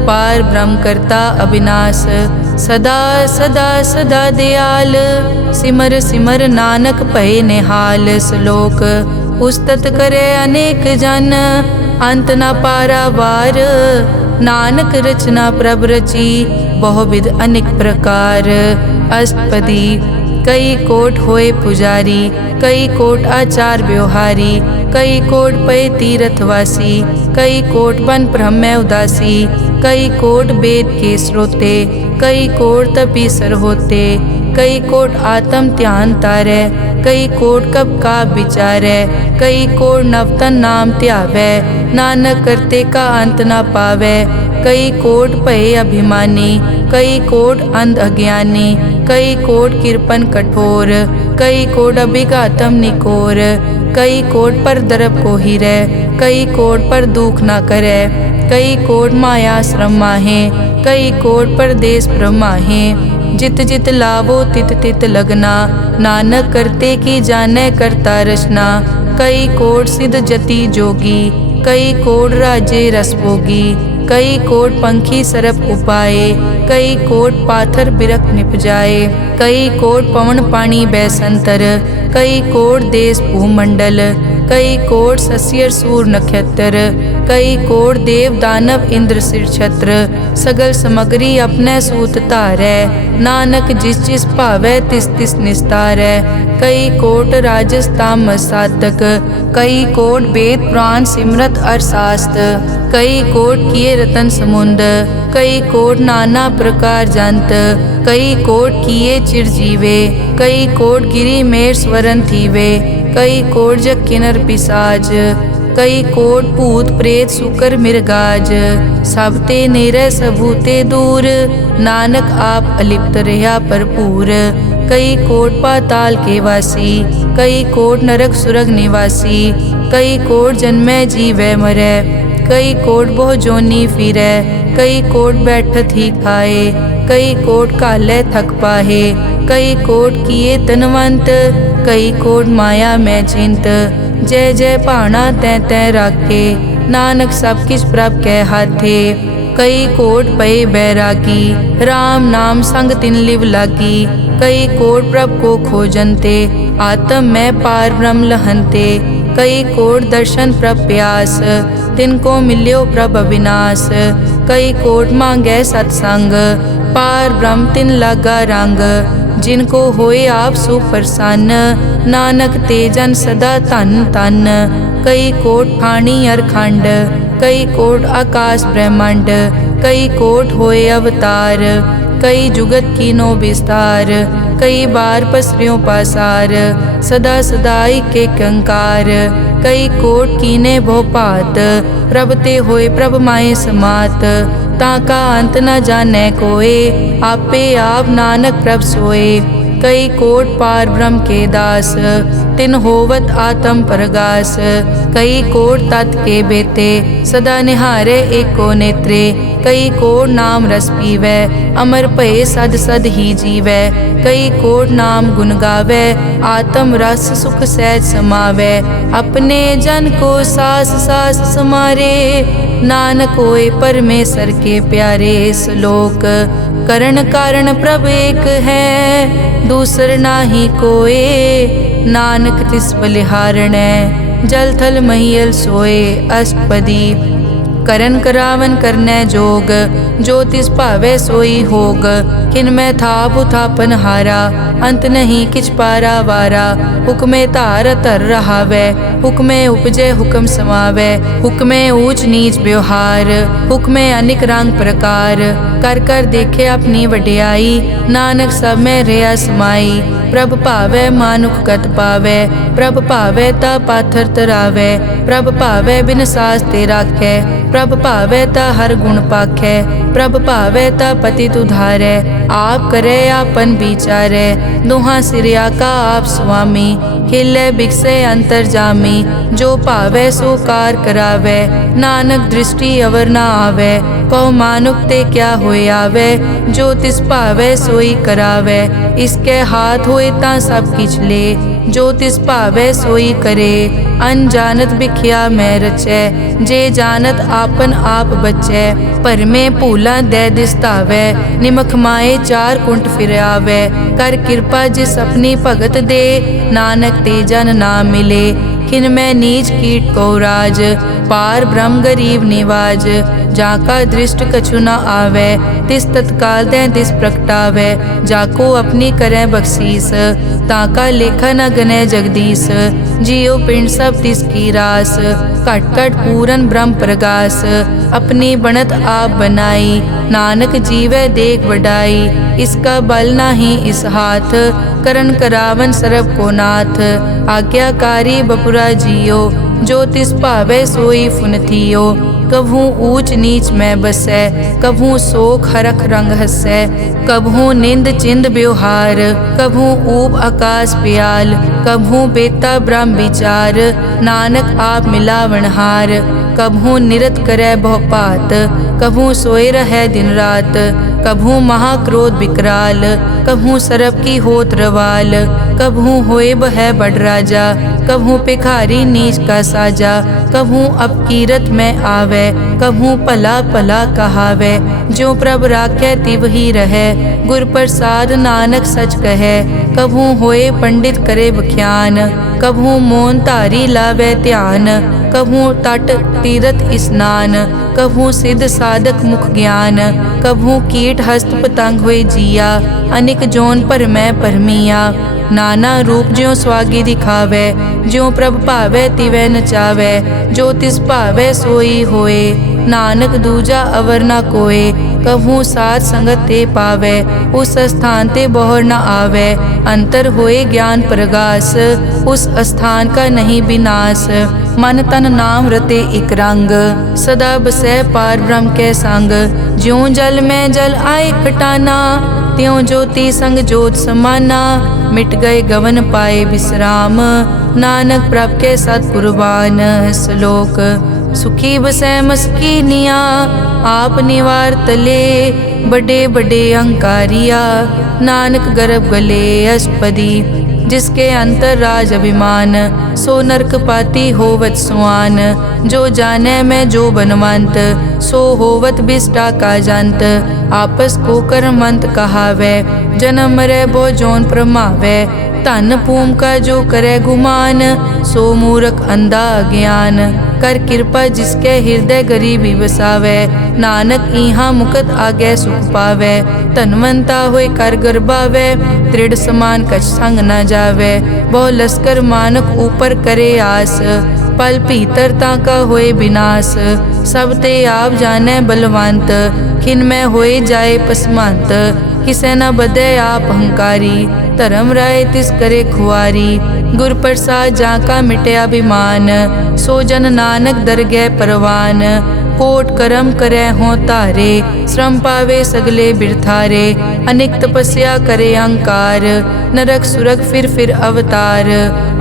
पार ब्रह्म करता अविनाश सदा सदा सदा दयाल सिमर सिमर नानक भय निहाल श्लोक उस्तत करे अनेक जन अंत न पारावार नानक रचना प्रभ रची बहुविध अनेक प्रकार अष्टपदी कई कोट होए पुजारी कई कोट आचार व्यवहारी कई कोट पय तीर्थवासी कई कोट बन ब्रह्म उदासी कई कोट वेद के स्रोते कई कोट तपीसर होते कई कोट आत्म ध्यान तारै कई कोट कब का विचारै कई कोट नवतन नाम ध्यावै नानक करते का अंत न पावै कई कोट भय अभिमानी कई कोट अंध अज्ञानी कई कोट कृपन कठोर कई कोट अभिघातम निकोर कई कोट पर दरब को हिरै कई कोट पर दुख न करै कई कोट माया श्रम माहे कई कोट परदेश ब्रह्माहे जित जित लावो तित तित लगना नानक करते की जाने करता रचना कई कोट सिद्ध जति जोगी कई कोट राजे रस भोगी कई कोट पंखी सरप उपाए कई कोट पाथर बिरक निप जाए कई कोट पवन पानी बैसंतर कई कोट देश भूमंडल कई कोट सस्यर सूर नक्षत्र कई कोट देव दानव इंद्र सिर छत्र सगल समग्री अपने सूत धारै नानक जिस जिस भावै तिस तिस निस्तारै कई कोट राजस तामस साधक कई कोट वेद पुराण सिमरत अरशास्त्र कई कोट किए रतन समुंद कई कोट नाना प्रकार जंत कई कोट किए चिरजीवे कई कोट गिरी मेर स्वरन थीवे कई कोट जग किनर पिसाज कई कोट भूत प्रेत सुकर मिरगाज, सब ते नेरे सबूते दूर, नानक आप अलिप्त रहा भरपूर। कई कोट पाताल के वासी, कई कोट नरक सुरग निवासी, कई कोट जन्मै जीवै मरै, कई कोट बहु जोनी फिरै, कई कोट बैठत ही खाए, कई कोट कालै थक पाहे, कई कोट किए तनवंत, कई कोट माया मैं चिंत। जय जय भाना तैं तैं राखे, नानक सब किछ प्रभ कै हाथे। कई कोट पए बैरागी, राम नाम संग तिन लिव लागी, कई कोट प्रभ को खोजनते, आत्म में पार ब्रह्म लहनते। कई कोट दर्शन प्रभ प्यास, तिनको मिल्यो प्रभ अविनाश, कई कोट मांगै सत्संग, पार ब्रह्म तिन लागा रंग। जिनको होए आप सुप्रसन्न, नानक ते जन सदा धन धन। कई कोट ठाणी अरखंड, कई कोट आकाश ब्रह्मांड, कई कोट होए अवतार, कई जुगत कीनो विस्तार। कई बार पसरियों पासार, सदा सदाई के कंकार। कई कोट कीने भोपात, प्रभ ते होए प्रभ माए समात। ताका अंत न जाने कोए, आपे आप नानक प्रभ सोए। कई कोट पार ब्रह्म के दास, तिन होवत आत्म परगास। कई कोट तत् के बेते, सदा निहारे एको नेत्रे। कई कोट नाम रस पीवै, अमर भये सद सद ही जीवै। कई कोट नाम गुण गावै, आत्म रस सुख सहज समावै। अपने जन को सास सास समारे, नानक होए परमेश्वर के प्यारे। श्लोक करण कारण प्रभ एक है, दूसर नाही कोए, नानक तिस बलिहारणै। जल थल महियल सोए अष्टपदी, करन करावन करनै जोग। जो तिस भावै सोई होग, किन में थाप उथापन हारा। अंत नहीं किछ पारा वारा, हुक्मे धार धर रहावै। हुक्मे उपजै हुक्म समावै, हुक्मे ऊंच नीच व्यवहार। हुक्मे अनिक रंग प्रकार, कर कर देखे अपनी वड्याई। नानक सब में रहा समाई, प्रभ भावै मानुख गत पावै। प्रभ भावै ता पाथर तरावै, प्रभ भावै बिन सास ते राखै। प्रभ भावै ता हर गुण पाखै, प्रभ भावै ता पतित उधारै। आप करे आपन विचारै, दोहां सिरिया का आप स्वामी। खिलै बिकसै अंतर जामी, जो भावै सो कार करावै। नानक दृष्टि अवर ना आवै, कहो मानुख ते क्या होए आवै। जो तिस भावै सोई करावै, इसके हाथ होए तां सब किछ ले। जो तिस भावै सोई करे, अनजानत बिख्या मैं रचै। जे जानत आपन आप बचै, भरमे भूला दै दिसतावै। निमख माए चार कुंट फिर आवै, कर कृपा जिस अपनी भगत दे। नानक ते जन ना मिले, खिन मैं नीच कीट को राज। पार ब्रह्म गरीब निवाज, जाका दृष्ट कछु न आवे। तिस तत्काल दै तिस प्रगटावै, जाको अपनी करै बख्शीस। ताका लेखा न गनै जगदीश, जियो पिंड सब तिसकी रास। घट घट पूरन ब्रह्म प्रगास, अपनी बनत आप बनाई। नानक जीवै देख वडाई, इसका बल नाही इस हाथ। करन करावन सरब को नाथ, आज्ञाकारी बपुरा जियो। जो तिस भावै सोई फुन थियो, कभू ऊंच नीच में बसै। कभू शोक हरख रंग हसै, कभू निंद चिंद व्यवहार। कभू ऊब आकाश प्याल, कभू बेता ब्रह्म विचार। नानक आप मिलावनहार, कभू निरत करै बहुपात। कभू सोए रहै दिन रात, कभू महाक्रोध विकराल। कभू सरब की होत रवाल, कभू होए बह बड़ राजा। कभू भिखारी नीच का साजा, कभू अपकीरत में आवे। कभू भला भला कहावे, ज्यों प्रभ राखै तिव ही रहै। गुर प्रसाद नानक सच कहै, कभू होए पंडित करे बख्यान। कभू मौन धारी लावे ध्यान, कभू तट तीरथ स्नान। कभू सिद्ध साधक मुख ज्ञान, कभू कीट हस्त पतंग होए जिया। अनिक जोन पर मैं परमिया, नाना रूप ज्यों स्वागी दिखावे। ज्यों प्रभ भावै तिवै नचावै, जो तिस भावै सोई होए। नानक दूजा अवर ना कोए, कभू साथ संगत ते पावै, उस स्थान ते बहुर न आवै। अंतर होए ज्ञान प्रगास, उस स्थान का नहीं विनाश। मन तन नाम रते एक रंग, सदा बसै पार ब्रह्म के संग। ज्यों जल में जल आए खटाना, त्यों ज्योति संग ज्योत समाना। मिट गए गवन पाए विश्राम, नानक प्रभ के सत कुर्बान। श्लोक सुखी बसै मस्कीनिया, आप निवार तले। बड़े बड़े अहंकारिया, नानक गर्भ गले अष्टपदी। जिसके अंतर राज अभिमान, सो नरक पाती होवत सुआन। जो जाने में जो बनवंत, सो होवत बिष्टा का जंत। आपस को कर्मंत कहावै, जन्म मरै बो जोन प्रमावै। धन भूम का जो करे गुमान, सो मूर्ख अंधा ज्ञान। कर कृपा जिसके हृदय गरीबी बसावै, नानक इहाँ मुकत आगे सुख पावै। धनवंता होए कर गर्बावै, दृढ़ समान कछ संग न जावै। बहु लश्कर मानक ऊपर करे आस, पल भीतरता का होए विनाश। सब ते आप जाने बलवंत, खिन में होए जाए पसमंत। किसे न बदे आप अहंकारी, धर्म राय तिस करे खुआरी। गुर प्रसाद जाका मिटे अभिमान, सो जन नानक दरगह परवान। कोट करम करे हों तारे, श्रम पावे सगले बिरथारे। अनेक तपस्या करे अहंकार, नरक सुरग फिर अवतार।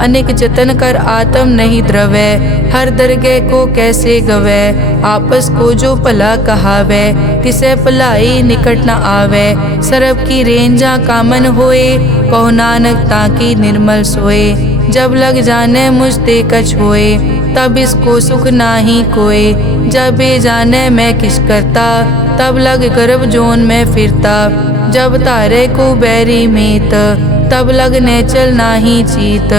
अनेक जतन कर आत्म नहीं द्रवै, हर दरगह को कैसे गवै। आपस को जो भला कहावै, तिसे भलाई निकट न आवै। सरब की रेंजा कामन होए, कहो नानक ताकि निर्मल सोए। जब लग जाने मुझ ते कछ होए, तब इसको सुख नाही कोय। जब ये जाने मैं किस करता, तब लग गर्भ जोन में फिरता। जब तारे को बैरी मीत, तब लग नेचल नाही चीत।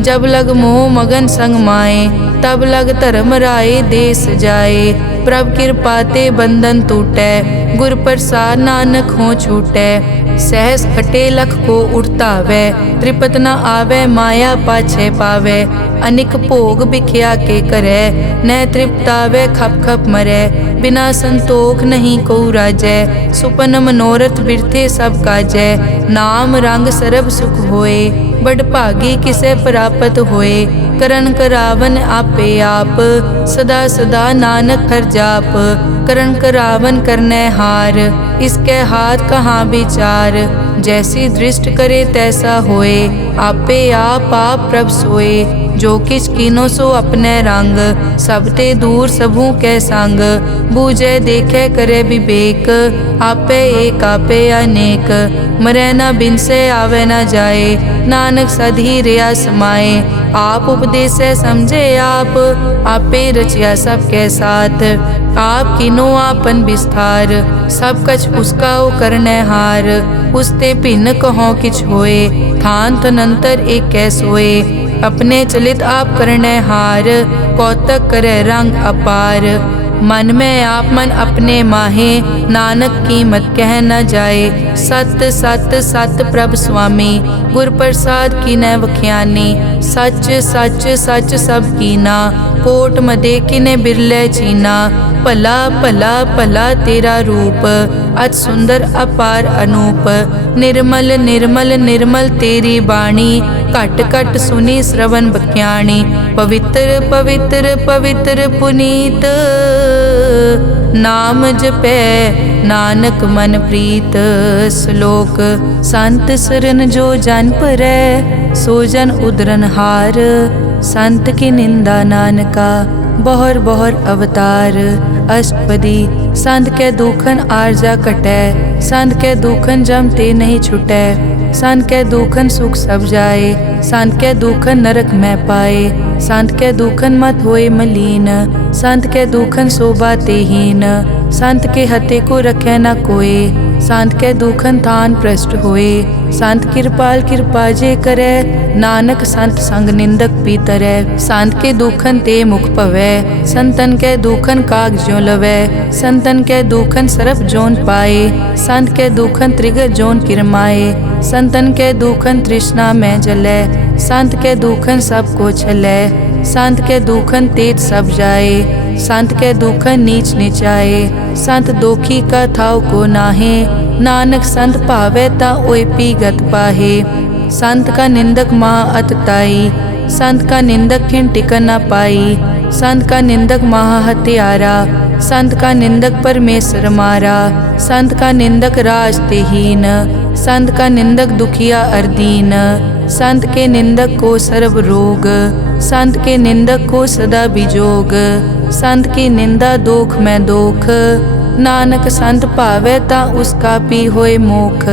जब लग मोह मगन संग माए, तब लग धर्म राय देश जाए। प्रभ कृपाते बंधन टूटै, गुर प्रसाद नानक हो छूटै। सहस हटे लख को उठतावै, त्रिपत न आवे माया पाछे पावे। अनिक भोग बिख्या के करे, न तृप्तावे खप खप मरै। बिना संतोख नहीं को राजै, सुपन मनोरथ बिरथे सब काजै। नाम रंग सरब सुख होए, बड़ भागी किसे प्राप्त होए। करन करावन आपे आप, सदा सदा नानक हर जाप। करन करावन करने हार, इसके हाथ कहाँ विचार। जैसी दृष्ट करे तैसा होए, आपे आप प्रभ सोए। जो किछ कीनो सो अपने रंग, सब ते दूर सबू के संग। बूझे देखे करे विवेक, आपे एक आपे अनेक। मरै न बिन से आवे न जाए, नानक सधी रिया समाए। आप उपदेश समझे आप, आपे रचिया सबके साथ। आप किनो आपन विस्तार, सब कछ उसका ओ करने हार। उसते भिन्न कहो किछ होए, थान तनंतर एक कैसोए। अपने चलित आप करने हार, कौतक करे रंग अपार। मन में आप मन अपने माहे, नानक कीमत कह न जाए। सत सत सत प्रभ स्वामी, गुर प्रसाद की न वख्यानी। सच सच सच सब कीना, कोट मदे किने बिरले चीना। भला भला भला तेरा रूप, अति सुंदर अपार अनूप। निर्मल निर्मल निर्मल तेरी बाणी, घट घट सुनी श्रवण बख्याणी। पवित्र पवित्र पवित्र पुनीत, नाम जपै नानक मन प्रीत। श्लोक संत सरन जो जन परै, सो जन उदरन हार। संत की निंदा नानका, बहुर बहुर अवतार। अष्टपदी संत के दुखन आरजा कटै, संत के दुखन जम ते नहीं छुटै। संत के दुखन सुख सब जाए, संत के दुखन नरक में पाए। संत के दुखन मत होए मलीन, संत के दुखन शोभा तेहीन। संत के हते को रखे न कोय, संत के दुखन थान प्रष्ट होए। संत कृपाल कृपा जे करे, नानक संत संग निंदक भी तरै। संत के दुखन ते मुख पवै, संतन के दुखन काग ज्यों लवै। संतन के दुखन सरप जोन पाए, संत के दुखन त्रिगत जोन किरमाए। संतन के दुखन तृष्णा में जलै, संत के दुखन सब को छलै। संत के दुखन तेज सब जाए, संत के दुखन नीच नीचाए। संत दोखी का थाव को नाहे, नानक संत भावे ता ओए पीगत पाहे। संत का निंदक महा अतताई, संत का निंदक खिन टिकन न पाई। संत का निंदक महा हत्यारा, संत का निंदक परमेश्वर मारा। संत का निंदक राज तेहीन, संत का निंदक दुखिया अर्दीन। संत के निंदक को सर्व रोग, संत के निंदक को सदा बिजोग। संत की निंदा दोख में दोख, नानक संत भावे ता उसका पी होए मोख।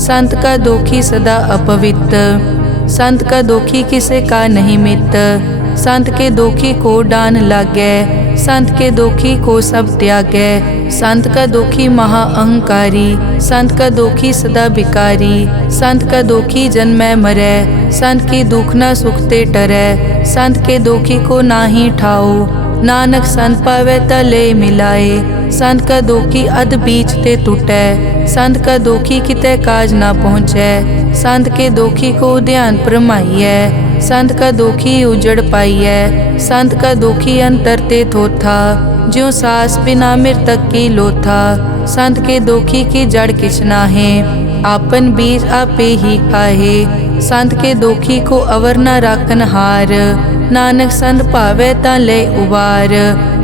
संत का दोखी सदा अपवित्र, संत का दोखी किसे का नहीं मित। संत के दोखी को डान लागै, संत के दोखी को सब त्यागै। संत का दोखी महा अहंकारी, संत का दोखी सदा भिकारी। संत का दोखी जन्मै मरै, संत की दुख न सुखते टरै। संत के दोखी को नाही ठाओ, नानक संत पावे तले मिलाए। संत का दोखी अध बीच ते टूटै, संत का दोखी किते काज ना पहुँचै। संत के दोखी को ध्यान परमाइयै, संत का दोखी उजड़ पाइयै। संत का दोखी अंतर ते थोथा, ज्यों सास बिना मृतक की लोथा। संत के दोखी की जड़ किछ नाहे, आपन बीज आपे ही खाहे। संत के दोखी को अवर न राखन हार, नानक संत भावे ता ले उबार।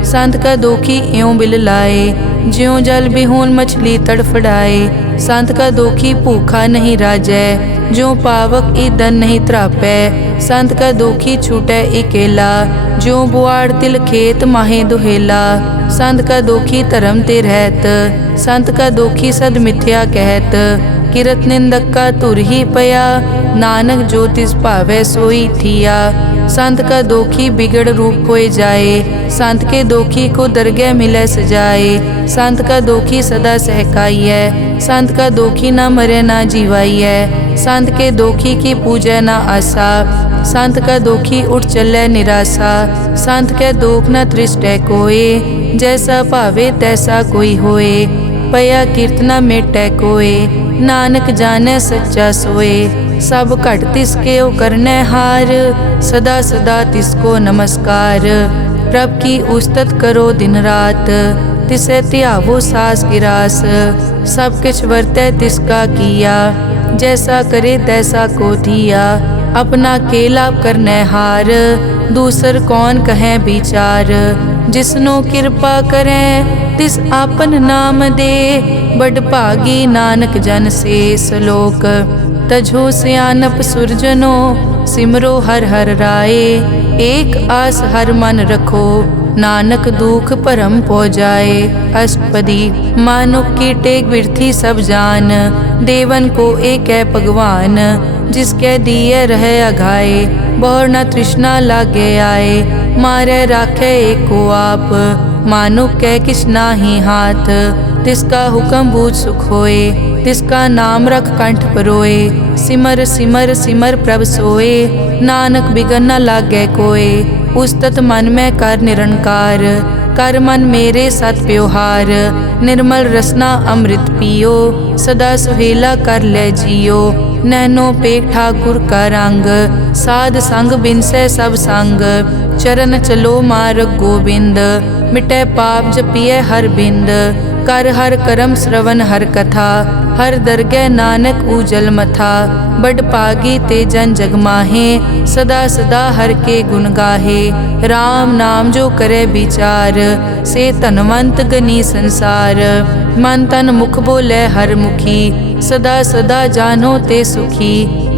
संत का दोखी इयों बिल लाए, ज्यों जल बिहोन मछली तड़फड़ाए। संत का दोखी भूखा नहीं राजै, ज्यों पावक ईंधन नहीं त्रापै। संत का दोखी छूटै इकेला, ज्यों बुआड़ तिल खेत माहे दुहेला। संत का दोखी धर्म ते रहत, संत का दोखी सद मिथ्या कहत। किरत निंदक का तुर ही पया, नानक जो तिस भावै सोई थिया। संत का दोखी बिगड़ रूप होए जाए, संत के दोखी को दरगह मिले सजाए। संत का दोखी सदा सहकाइयै, संत का दोखी ना मरे ना जीवाइयै। संत के दोखी की पूजै ना आसा, संत का दोखी उठ चलै निराशा। संत के दोख न तृष्टै कोय, जैसा भावे तैसा कोई होए। पया कीर्तना मेटै कोय, नानक जाने सच्चा सोए। सब घट तिसके ओ करनै हार, सदा सदा तिसको नमस्कार। प्रभ की उस्तत करो दिन रात, तिसे त्यावो सास गिरास। सब किछ वर्तै तिसका किया, जैसा करे तैसा को दिया। अपना केला करनै हार, दूसर कौन कहे विचार। जिसनो कृपा करै तिस आपन नाम दे, बड़ भागी नानक जन से सलोक। तजो सियानप सुरजनो, सिमरो हर हर राए। एक आस हर मन रखो, नानक दुख भरम पो जाए। अष्टपदी मानुक की टेक बिरथी सब जान, देवन को एक है भगवान। जिसके दिए रहे अघाए, बहुर न तृष्णा लागे आए। मारे राखे एको आप, मानुक के किछ नाही हाथ। तिसका हुक्म बूझ सुख होए, तिसका नाम रख कंठ परोए। सिमर सिमर सिमर प्रभ सोए, नानक बिगन न लागे कोय। उस्तत मन में कर निरंकार, कर मन मेरे सत प्योहार। निर्मल रसना अमृत पियो, सदा सुहेला कर ले जियो। नैनो पेख ठाकुर का रंग, साध संग बिनसै सब संग। चरण चलो मार्ग गोबिंद, मिटै पाप जपिए हर बिंद। कर हर करम श्रवण हर कथा, हर दरगह नानक उजल मथा। बड़ पागी ते जन जग माहे, सदा सदा हर के गुण गाहे। राम नाम जो करे विचार, से धनवंत गनी संसार। मन तन मुख बोले हर मुखी, सदा सदा जानो ते सुखी।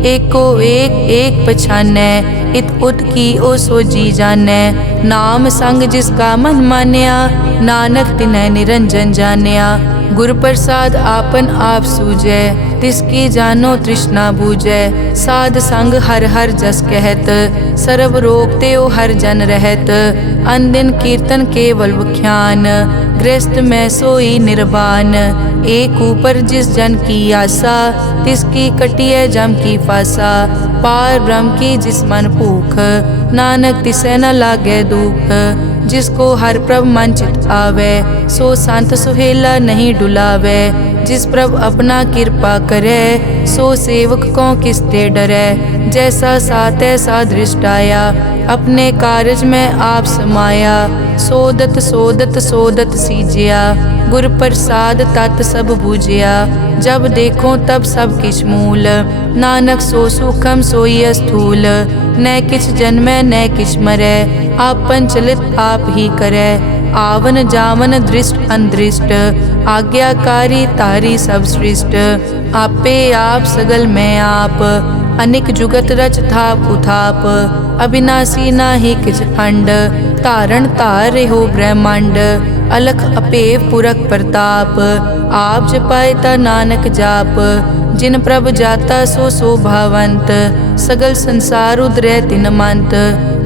एको एक एक पछानै, इत उत की ओ सोजी जानै। नाम संग जिसका मन मान्या, नानक तिनै निरंजन जान्या। गुर प्रसाद आपन आप सूझै, तिसकी जानो तृष्णा बूझै। साध संग हर हर जस कहत, सर्व रोग ते ओ हर जन रहत। अन दिन कीर्तन केवल बख्यान, गृहस्थ में सोई निर्वाण। एक ऊपर जिस जन की आशा, तिसकी कटिए जम की फासा। पार ब्रह्म की जिस मन भूख, नानक तिसे न लागे दुख। जिसको हर प्रभ मन चित आवे, सो संत सुहेला नहीं डुलावे। जिस प्रभ अपना कृपा करे, सो सेवक को किसते डरे। जैसा सात ऐसा दृष्टाया, अपने कारज में आप समाया। सोदत सोदत सोदत सीजिया, गुर प्रसाद तत् सब बूझिया। जब देखो तब सब किछ मूल, नानक सो सुखम सोई स्थूल। न किछ जन्मै न किछ मरै, आपन चलित आप ही करे। आवन जावन दृष्ट अनदृष्ट, आज्ञाकारी तारी सब सृष्ट। आपे आप सगल में आप, अनिक जुगत रच थाप उथाप। अविनाशी नाहि किछ खंड, तारण तार हो ब्रह्मांड। अलख अपेव पुरख प्रताप, आप जपाए ता नानक जाप। जिन प्रभ जाता सो शोभावंत, सगल संसार उदरै तिन मंत।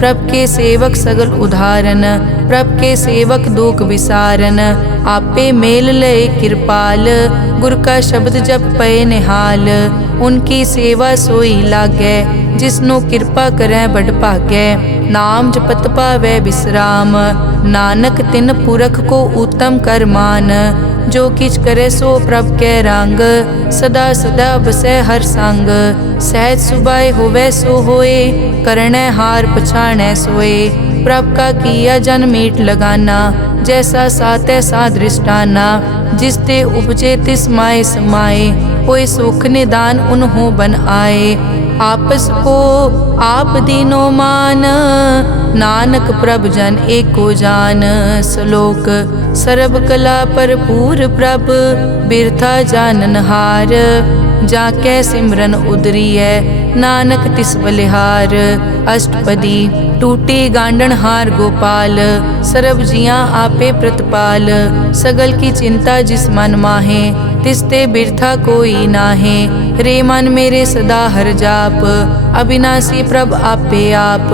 प्रभ के सेवक सगल उदाहरण, प्रभ के सेवक दुख विसारन। आपे मेल लय कृपाल, गुर का शब्द जप पए निहाल। उनकी सेवा सोई लागे, जिसनो कृपा करै बड़ भागै। नाम जपत पावै विश्राम, नानक तिन पुरख को उत्तम कर मान। जो किछ करे सो प्रभ कै रंग, सदा सदा बसै हर संग। सहज सुभाए होवै सो होए, करनै हार पछाणै सोए। प्रभ का किया जन मीट लगाना, जैसा सातै सा दृष्टाना। जिस ते उपजे तिस माए समाए, होए सुख निदान उन्हों बन आए। आपस को आप दीनो मान, नानक प्रभ जन एको जान। श्लोक सर्ब कला भरपूर प्रभ, बिरथा जानन हार। जाकै सिमरन उदरियै, नानक तिस बलिहार। अष्टपदी टूटी गांडन हार गोपाल, सर्ब जियां आपे प्रतिपाल। सगल की चिंता जिस मन माहे, तिसते बिरथा कोई नाहे। रे मन मेरे सदा हर जाप, अविनाशी प्रभ आपे आप।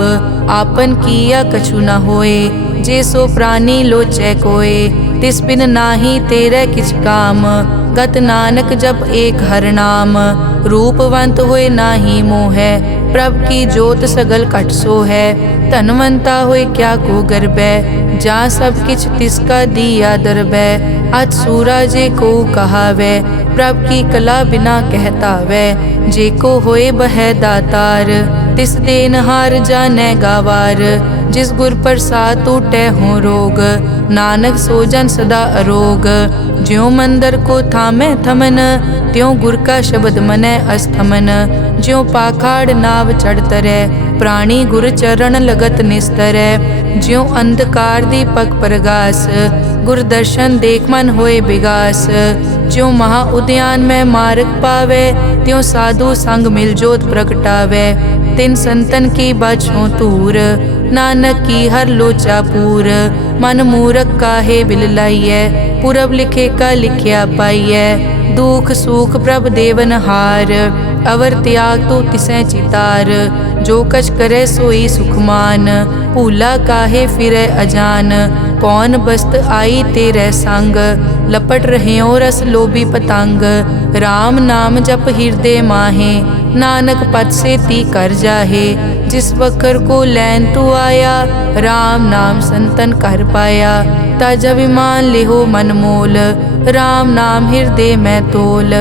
आपन किया कछु न होए, जे सो प्राणी लोचै कोय। तिस बिन नाही तेरे किछ काम, गत नानक जप एक हर नाम। रूपवंत होए नाही मोहै, प्रभ की जोत सगल कट सो है। धनवंता होए क्या को गर्बै, जा सब किछ तिसका दिया दरबै। अत सूरा जे को कहावै, प्रभ की कला बिना कहतावै। जे को होए बह दातार, तिस देनहार जानै गावार। जिस गुर प्रसाद टूटै हो रोग, नानक सो जन सदा अरोग। ज्यों मंदिर को थामै थमन, त्यों गुर का शब्द मनै अस्थमन। ज्यों पाखाड़ नाव चढ़ तरै, प्राणी गुर चरण लगत निस्तरै। ज्यों अंधकार दीपक प्रगास, गुर दर्शन देख मन होए विगास। ज्यों महा उद्यान में मार्ग पावे, त्यों साधु संग मिल जोत प्रगटावे। तिन संतन की बाछों तूर, नानक की हर लोचा पूर। मन मूरख काहे बिल लाइयै, पुरब लिखे का लिखिया पाइयै। दुख सुख प्रभ देवन हार, अवर त्याग तो तिसै चितार। जो कछ करे सोई सुखमान, भूला काहे फिरै अजान। कौन बस्त आई तेरे संग, लपट रहे रस लोभी पतंग। राम नाम जप हृदय माहे, नानक पद से ती कर जाहे। जिस वखर को लैन तू आया, राम नाम संतन कर पाया। तज अभिमान लेहो मन मोल, राम नाम हृदय में तोल।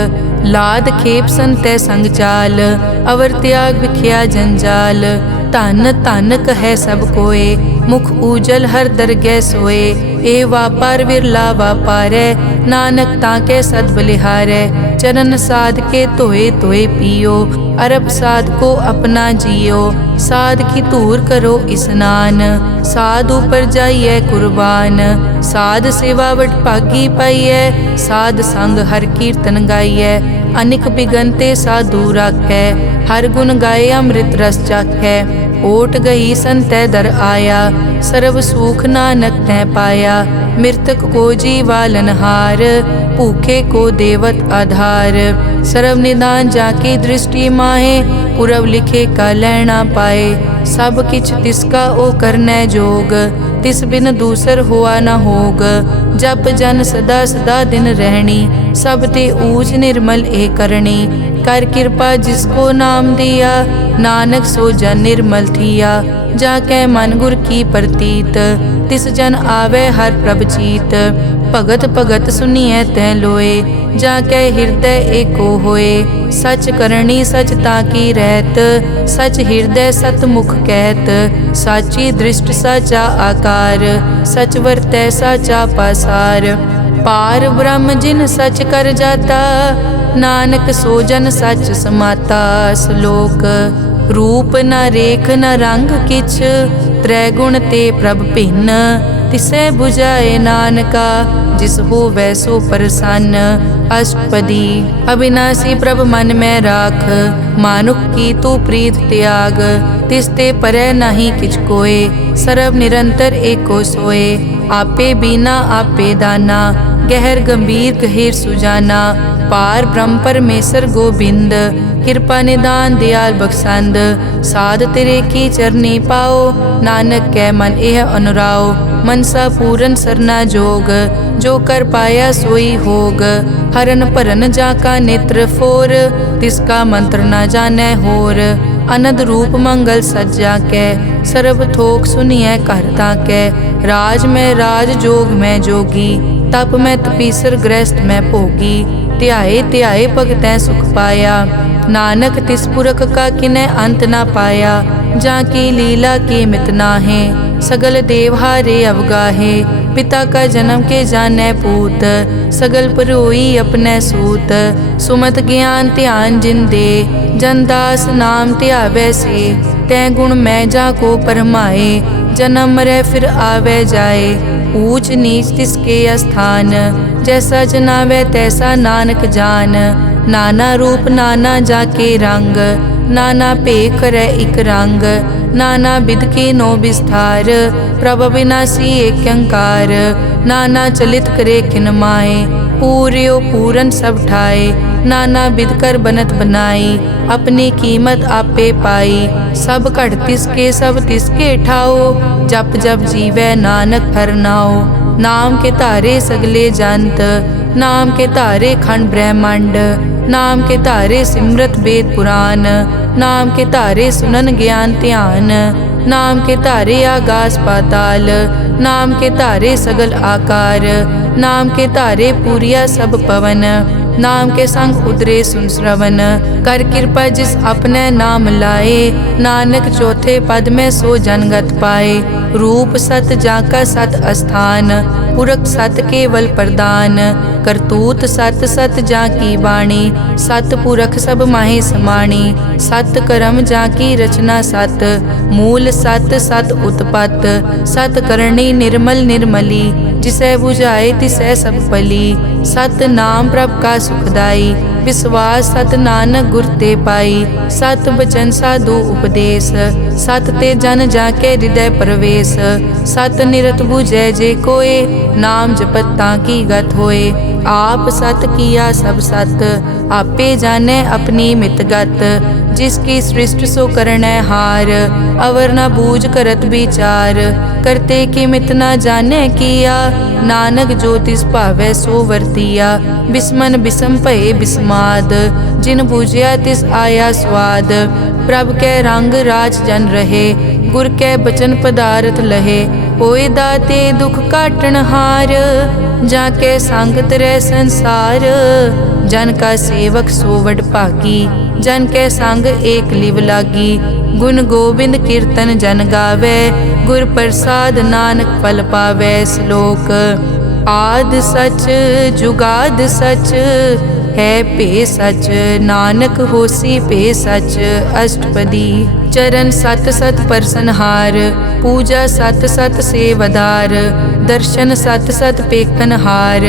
लाद खेप संतै संग चाल, अवर त्याग बिखिया जंजाल। धन धन कहे सब कोय, मुख उजल हर दरगह सोए। ए वापार विरला वापारै, नानक ताके सद बलिहारै। चरण साध के धोए धोए पियो, अरब साध को अपना जियो। साध की धूर करो स्नान, साध ऊपर जाइए कुर्बान। साध सेवा वट भागी पाइयै, साध संग हर कीर्तन गाइयै। अनिक बिगनते साधु राखै, हर गुण गाए अमृत रस चाखै। ओट गई संतै दर आया, सर्व सुख नानक तै पाया। मृतक को जीवालन हार, भूखे को देवत आधार। सर्व निदान जाकी दृष्टि माहे, पुरब लिखे का लैना पाए। सब किछ तिसका ओ करनै जोग, तिस बिन दूसर हुआ न होग। जप जन सदा सदा दिन रहनी, सब ते ऊज निर्मल ए करनी। कर कृपा जिसको नाम दिया, नानक सो जन निर्मल थिया। जाकै मन गुर की प्रतीत, तिस जन आवे हर प्रभ चीत। भगत भगत सुनिए तै लोए, जाकै हृदय एको होए। सच करनी सच ताकी रहत, सच हृदय सत मुख कहत। साची दृष्ट साचा आकार, सच वर्तै साचा पासार। पार ब्रह्म जिन सच कर जाता, नानक सो जन सच समाता। श्लोक रूप न रेख न रंग किछ, त्रैगुण ते प्रभ भिन्न। तिसै बुझाए नानका, जिस होवै सो प्रसन्न। अष्टपदी अविनाशी प्रभ मन में राख, मानुख की तू प्रीत त्याग। तिस ते परै नहीं किछ कोय, सर्व निरंतर एको सोए। आपे बीना आपे दाना, गहर गंभीर गहीर सुजाना। पार ब्रह्म परमेश्वर गोबिंद, कृपा निदान दयाल बख्शंद। साध तेरे की चरनी पाओ, नानक कै मन एह अनुराओ। मनसा पूरन सरना जोग, जो कर पाया सोई होग। हरन भरन जाका नेत्र फोर, तिसका मंत्र न जानै होर। अनद रूप मंगल सज्जा कै, सर्व थोक सुनिए कर ताकै। राज में राज जोग में जोगी, तप में तपीसर गृहस्थ में भोगी। ध्याए ध्याए भगतै सुख पाया, नानक तिस पुरख का किनै अंत न पाया। जाकी लीला की मित नाहे, सगल देवहारे अवगाहे। पिता का जन्म के जानै पूत, सगल परोई अपने सूत। सुमत ज्ञान ध्यान जिन दे, जनदास नाम ध्यावै से। तै गुण मैं जाको परमाए, जन्म मरै फिर आवे जाए। ऊंच नीच तिसके स्थान, जैसा जनावै तैसा नानक जान। नाना रूप नाना जाके रंग, नाना भेख करे इक रंग। नाना बिध के नो विस्तार, प्रभ अविनाशी एक अंकार। नाना चलित करे किन माए, पूर्यो पूरन सब ठाए। नाना बिध कर बनत बनाई, अपनी कीमत आपे पाई। सब घट तिसके सब तिसके ठाओ, जप जप जीवै नानक हर नाओ। नाम के धारे सगले जंत, नाम के धारे खंड ब्रह्मांड। नाम के धारे सिमरत वेद पुराण, नाम के धारे सुनन ज्ञान ध्यान। नाम के धारे आगास पाताल, नाम के धारे सगल आकार। नाम के धारे पूरिया सब पवन, नाम के संग उतरे सुन श्रवण। कर कृपा जिस अपने नाम लाए, नानक चौथे पद में सो जनगत पाए। रूप सत जाका सत अस्थान, पुरख सत केवल प्रदान। करतूत सत सत जाकी वाणी, सत पुरख सब माहे समाणी। सत कर्म जाकी रचना सत, मूल सत सत उत्पत। सत करणी निर्मल निर्मली, जिसै बुझाए तिसै सब पली। सत नाम प्रभ का सुखदाई, विश्वास सत नानक गुर ते पाई। सत बचन साधु उपदेश, सत ते जन जाके हृदय प्रवेश। सत निरत बुझै जे कोय, नाम जपत ताकी गत होए। आप सत किया सब सत, आपे जाने अपनी मित गत। जिसकी सृष्टि सो करनै हार, अवर न बूझ करत विचार। करते कि मित न जाने किया, नानक जो तिस भावै सो वर्तिया। बिस्मन बिसम भये बिस्माद, जिन बूझिया तिस आया स्वाद। प्रभ कै रंग राज जन रहे, गुर कै बचन पदारथ लहे। होए दाते दुख काटन हार, जाके संग तरै संसार। जन का सेवक सो वड भागी, जन कै संग एक लिव लागी। गुण गोबिंद कीर्तन जन गावे, गुर प्रसाद नानक फल पावै। श्लोक आद सच जुगाद सच, है पे सच नानक होसी पे सच। अष्टपदी चरण सत सत परसनहार, पूजा सत सत सेवदार। दर्शन सत सत पेखनहार,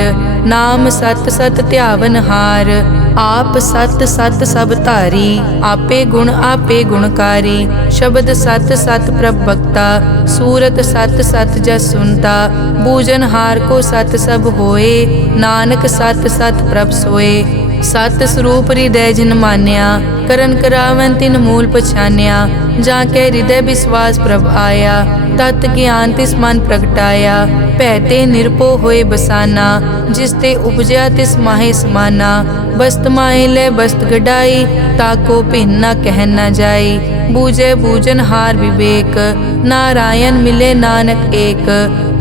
नाम सत सत ध्यावनहार। आप सत सत सब धारी, आपे गुण आपे गुणकारी। शब्द सत सत प्रभ भक्ता, सूरत सत सत जस सुनता। बूझनहार को सत सब होए, नानक सत सत प्रभ सोए। सत स्वरूप हृदय जिन मान्या, करन करावन तिन मूल पछान्या। जाके हृदय विश्वास प्रभ आया, तत् ज्ञान तिस मन प्रगटाया। भैते निरपो होए बसाना, जिस ते उपजया तिस माहे समाना। बस्त माहे ले बस्त गडाई, ताको भिन्न न कह न जाई। बूझे बूझन हार विवेक, नारायण मिले नानक एक।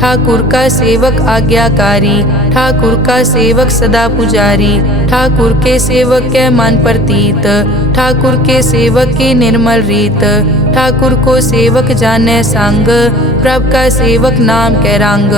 ठाकुर का सेवक आज्ञाकारी, ठाकुर का सेवक सदा पुजारी। ठाकुर के सेवक के मन प्रतीत, ठाकुर के सेवक की निर्मल रीत। ठाकुर को सेवक जाने संग, प्रभ का सेवक नाम के रंग।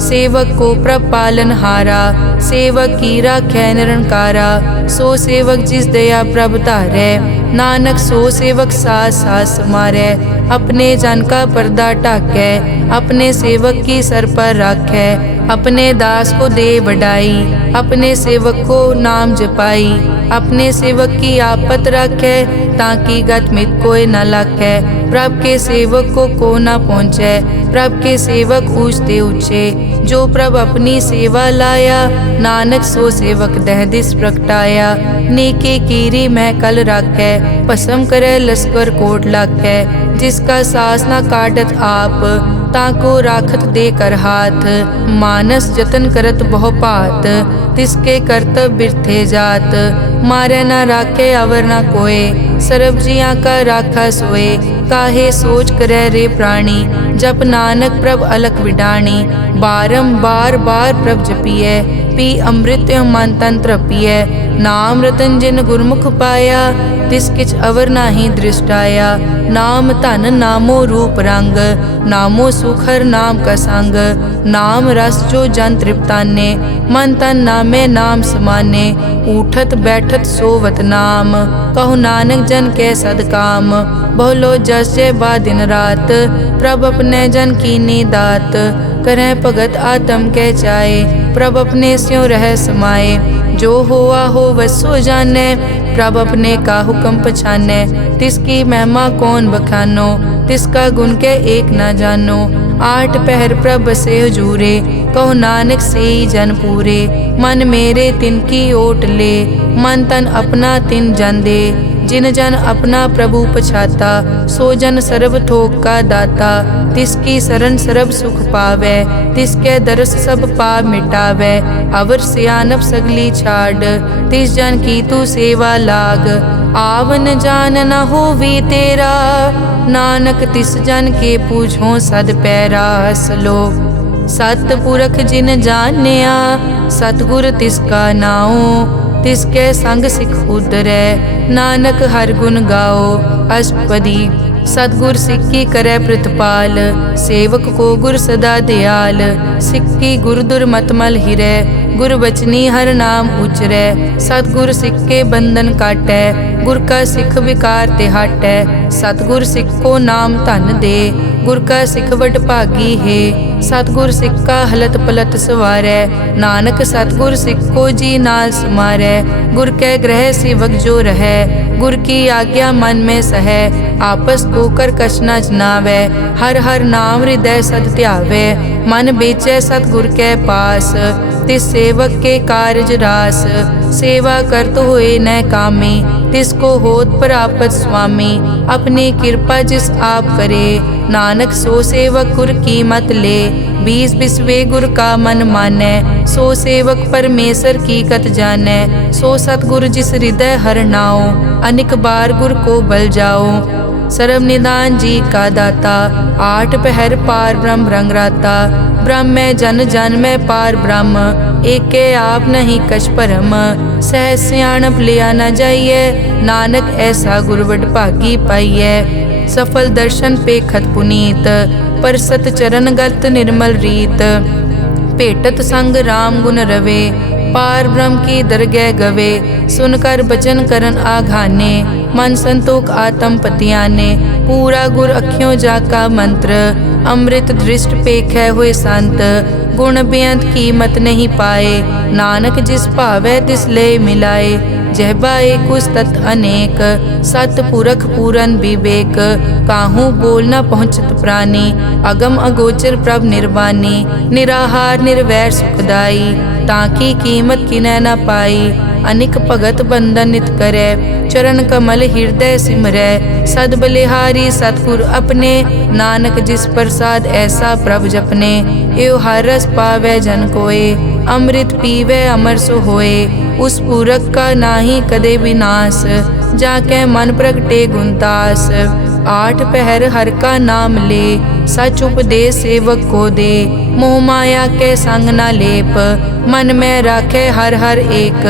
सेवक को प्रभ पालन हारा, सेवक की राखै निरंकारा। सो सेवक जिस दया प्रभ धारै, नानक सो सेवक सास सास मारै। अपने जन का पर्दा ढाकै, अपने सेवक की सर पर राखै। अपने दास को दे बढ़ाई, अपने सेवक को नाम जपाई। अपने सेवक की आपत राखै, ताकि गत मित कोई न लाखै। प्रभ के सेवक को न पहुँचै, प्रभ के सेवक ऊंचते ऊंचे। जो प्रभ अपनी सेवा लाया, नानक सो सेवक दह दिस प्रगटाया। नेके कीरी मैं कल राखै, भस्म करे लश्कर कोट लाखै। जिसका सास न काटत आप, ताको राखत दे कर हाथ। मानस जतन करत बहु पात, तिसके करतब बिरथे जात। मारे न राखे अवर न कोय, सर्ब जिया का राखा सोए। काहे सोच करे रे प्राणी, जप नानक प्रभ अलख विडाणी। बारंबार बार प्रभ जपिए, पी अमृत मन तन तृपिए। नाम रतन जिन गुरमुख पाया, तिस किछ अवर नाही दृष्टाया। नाम धन नामो रूप रंग, नामो सुखर नाम का संग। नाम रस जो जन तृप्ताने, मन तन नामे नाम समाने। उठत बैठत सोवत नाम, कहु नानक जन के सदकाम। बहुलो जस जय बा दिन रात, प्रभ अपने जन कीनी दात। करह भगत आत्म के चाए, प्रभ अपने स्यों रह समाए। जो होआ हो वसो जाने, प्रभ अपने का हुक्म पछाने। तिसकी महिमा कौन बखानो, तिसका गुण के एक न जानो। आठ पहर प्रभ बसे हजूरे, कहो नानक से जन पूरे। मन मेरे तिनकी ओट ले, मन तन अपना तिन जन दे। जिन जन अपना प्रभु पछाता, सो जन सर्ब थोक का दाता। तिसकी शरण सर्ब सुख पावे, तिसके दरस सब पाप मिटावे। अवर सियानप सगली छाड़, तिस जन की तू सेवा लाग। आवन जान न होवी तेरा, नानक तिस जन के पूछो सद पैरा। सलोक सतपुरख जिन जानिया, सतगुर तिसका नाओ। तिसके संग सिख उतरै, नानक हर गुण गाओ। अष्टपदी सतगुर सिक्की करे प्रतिपाल, सेवक को गुर सदा दयाल। सिक्की गुर दुर्मतमल हिरै, गुर बचनी हर नाम उचरै। सतगुर सिक्के बंधन काटै, गुर का सिख विकार ते हटै। सतगुर सिक्को नाम धन दे, गुर का सिख वड भागी है। सतगुर सिक्का हलत पलत सवारै, नानक सतगुर सिक्को जी नाल समारै। गुर कै ग्रह सेवक जो रहै, गुर की आज्ञा मन में सहै। आपस को कर कछ न जनावै, हर हर नाम हृदय सद ध्यावै। मन बेचै सतगुर कै पास, तिस सेवक के कारज रास। सेवा करत होए न कामी, तिसको होत प्रापत स्वामी। अपनी कृपा जिस आप करे, नानक सो सेवक गुर की मत ले। बीस बिसवे गुर का मन मानै, सो सेवक परमेश्वर की कत जानै। सो सतगुर जिस हृदय हर नाओ, अनिक बार गुर को बल जाओ। सर्व निदान जी का दाता, आठ पहर पार ब्रह्म रंग राता। ब्रह्म में जन जन में पार ब्रह्म, एके आप नहीं कछ परम। सहज सियाणप लिया न जाइए, नानक ऐसा गुरवड भागी पाइए। सफल दर्शन पेखत पुनीत, परसत चरण गत निर्मल रीत। भेटत संग राम गुण रवे, पार ब्रह्म की दरगह गवे। सुनकर बचन करन आघाने, मन संतोख आत्म पतियाने। पूरा गुर अखियों जाका मंत्र, अमृत दृष्ट पेखै हुए संत। गुण बेअंत कीमत नहीं पाए, नानक जिस भावै तिस ले मिलाए। जहबा एक तत् अनेक, सतपुरख पूरन विवेक। काहू बोल न पहुँचत प्राणी, अगम अगोचर प्रभ निर्वाणी। निराहार निर्वैर सुखदाई, ताकी कीमत किनै न पाई। अनिक भगत बंधन नित करे। चरण कमल हृदय सिमरै सद बलिहारी सतगुर अपने। नानक जिस प्रसाद ऐसा प्रभ जपने। एव हर रस पावै जन कोय अमृत पीवै अमर सो होए। उस पूरक का नाही कदे विनाश जाके मन प्रगटे गुणतास। आठ पहर हर का नाम ले सच उपदेश सेवक को दे। मोह माया के संग न लेप मन में राखे हर हर एक।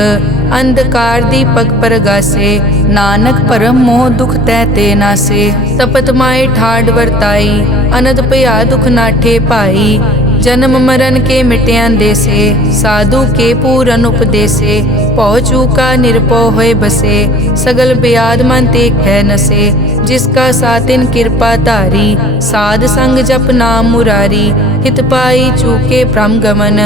अंधकार दीपक परगासे नानक परम मोह दुख तै ते नासे। तपत माए ठाड वर्ताई अनद भया दुख नाठे पाई। जन्म मरण के मिट्यान देसे साधु के पूरन उपदेसे। पौ चूका निरपौ होए बसे सगल ब्याद मन ते खे नसे। जिसका सातिन कृपा धारी साध संग जप नाम मुरारी। हित पाई चूके भ्रम गमन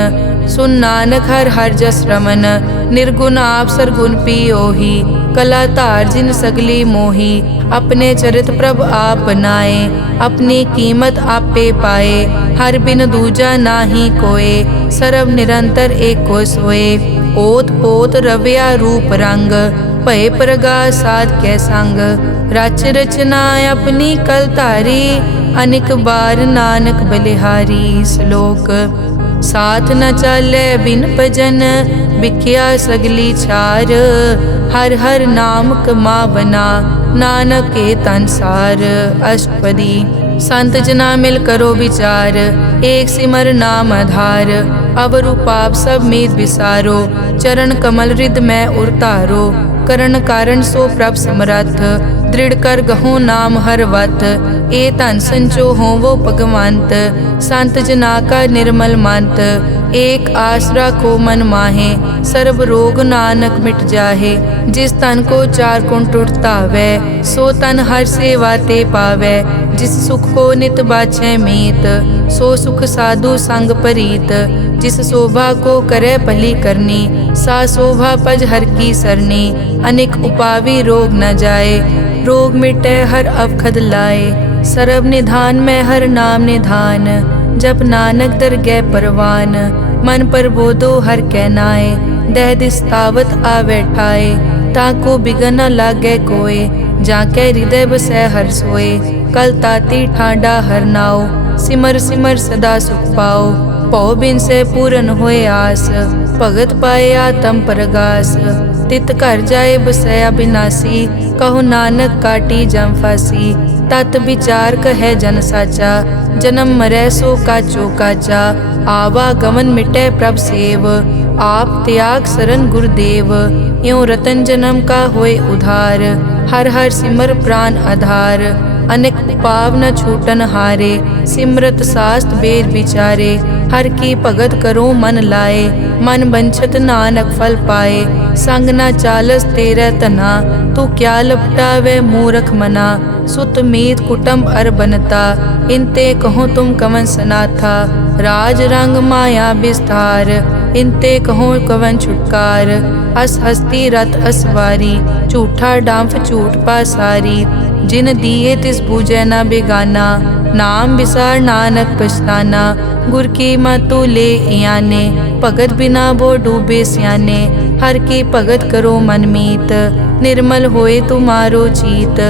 सुन नानक हर हर जस रमन। निर्गुण आप सरगुण पियोही कला धार जिन सगली मोही। अपने चरित प्रभ आप बनाए अपनी कीमत आपे पाए। हर बिन दूजा नाही कोय सरब निरंतर एको सोए। ओत पोत रव्या रूप रंग भय प्रगास साध कै संग। रच रचना अपनी कल धारी अनिक बार नानक बलिहारी। श्लोक साथ न चाले बिन भजन बिख्या सगली छार। हर हर नाम कमावना नानक के तनसार। अष्टपदी संत जना मिल करो विचार एक सिमर नाम आधार। अवरु पाप सब मीत विसारो चरण कमल रिद में उरतारो। करण कारण सो प्रभ समरथ दृढ़ कर गहो नाम हर वत। ए धन संचो हो वो भगवंत संत जना का निर्मल मंत। एक आसरा को मन माहे सर्व रोग नानक मिट जाहे। जिस तन को चार गुण टूटता वै सो तन हर सेवा ते पावै। जिस सुख को नित बाछै मीत सो सुख साधु संग परीत। जिस शोभा को करे भली करनी सा शोभा पज हर की सरनी। अनेक उपावी रोग न जाए रोग मिटे हर अवखद लाए। सर्व निधान में हर नाम निधान जप नानक दरगह परवान। मन पर बोधो हर कहनाए दह दिस्तावत आवे ठाए। ताको बिगन न लागे कोय जाके हृदय बसै हर सोए। कल ताती ठांडा हर नाओ सिमर सिमर सदा सुख पाओ। पौ बिन से पूरन होए आस भगत पाए आत्म परगास। तित घर जाए बसया बिनासी कहो नानक काटी जम फासी। तत विचार कहे जन साचा जन्म मरै सो काचो काचा। आवागमन मिटे प्रभ सेव आप त्याग शरण गुरुदेव। यों रतन जन्म का होए उधार हर हर सिमर प्राण आधार। अनेक पाव न छूटन हारे सिमरत शास्त्र वेद विचारे। हर की भगत करो मन लाए मन बंछत नानक फल पाए। संग न चालस तेरे तना तू क्या लपटावे मूरख मना। सुत मीत कुटुंब अर बनता इनते कहो तुम कवन सनाथा। राज रंग माया विस्तार इनते कहो कवन छुटकार। अस हस्ती रत असवारी झूठा डांफ झूठ पासारी। जिन दिए तिस बूझे न बेगाना नाम विसार नानक पछताना। गुर की मतु ले याने भगत बिना वो डूबे स्याने। हर की भगत करो मन मीत निर्मल होए तुम्हारो चीत।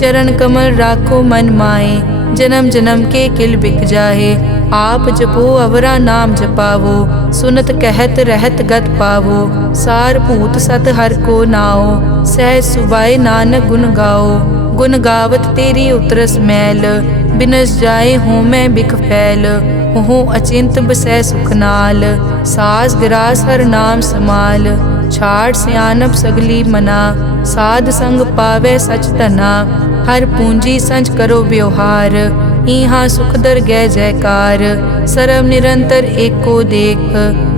चरण कमल राखो मन माए जन्म जन्म के किल बिक जाहे। आप जपो अवरा नाम जपावो सुनत कहत रहत गत पावो। सार भूत सत हर को नाओ सहज सुबाए नानक गुण गाओ। गुण गावत तेरी उतरस मैल बिनस जाए हूँ मैं बिख फैल। हूँ अचिंत बसै सुख नाल सास गिरास हर नाम समाल। छाड़ सियानप सगली मना साध संग पावे सच धना। हर पूंजी संच करो व्यवहार इहाँ सुख दर गै जयकार। सरब निरंतर एको देख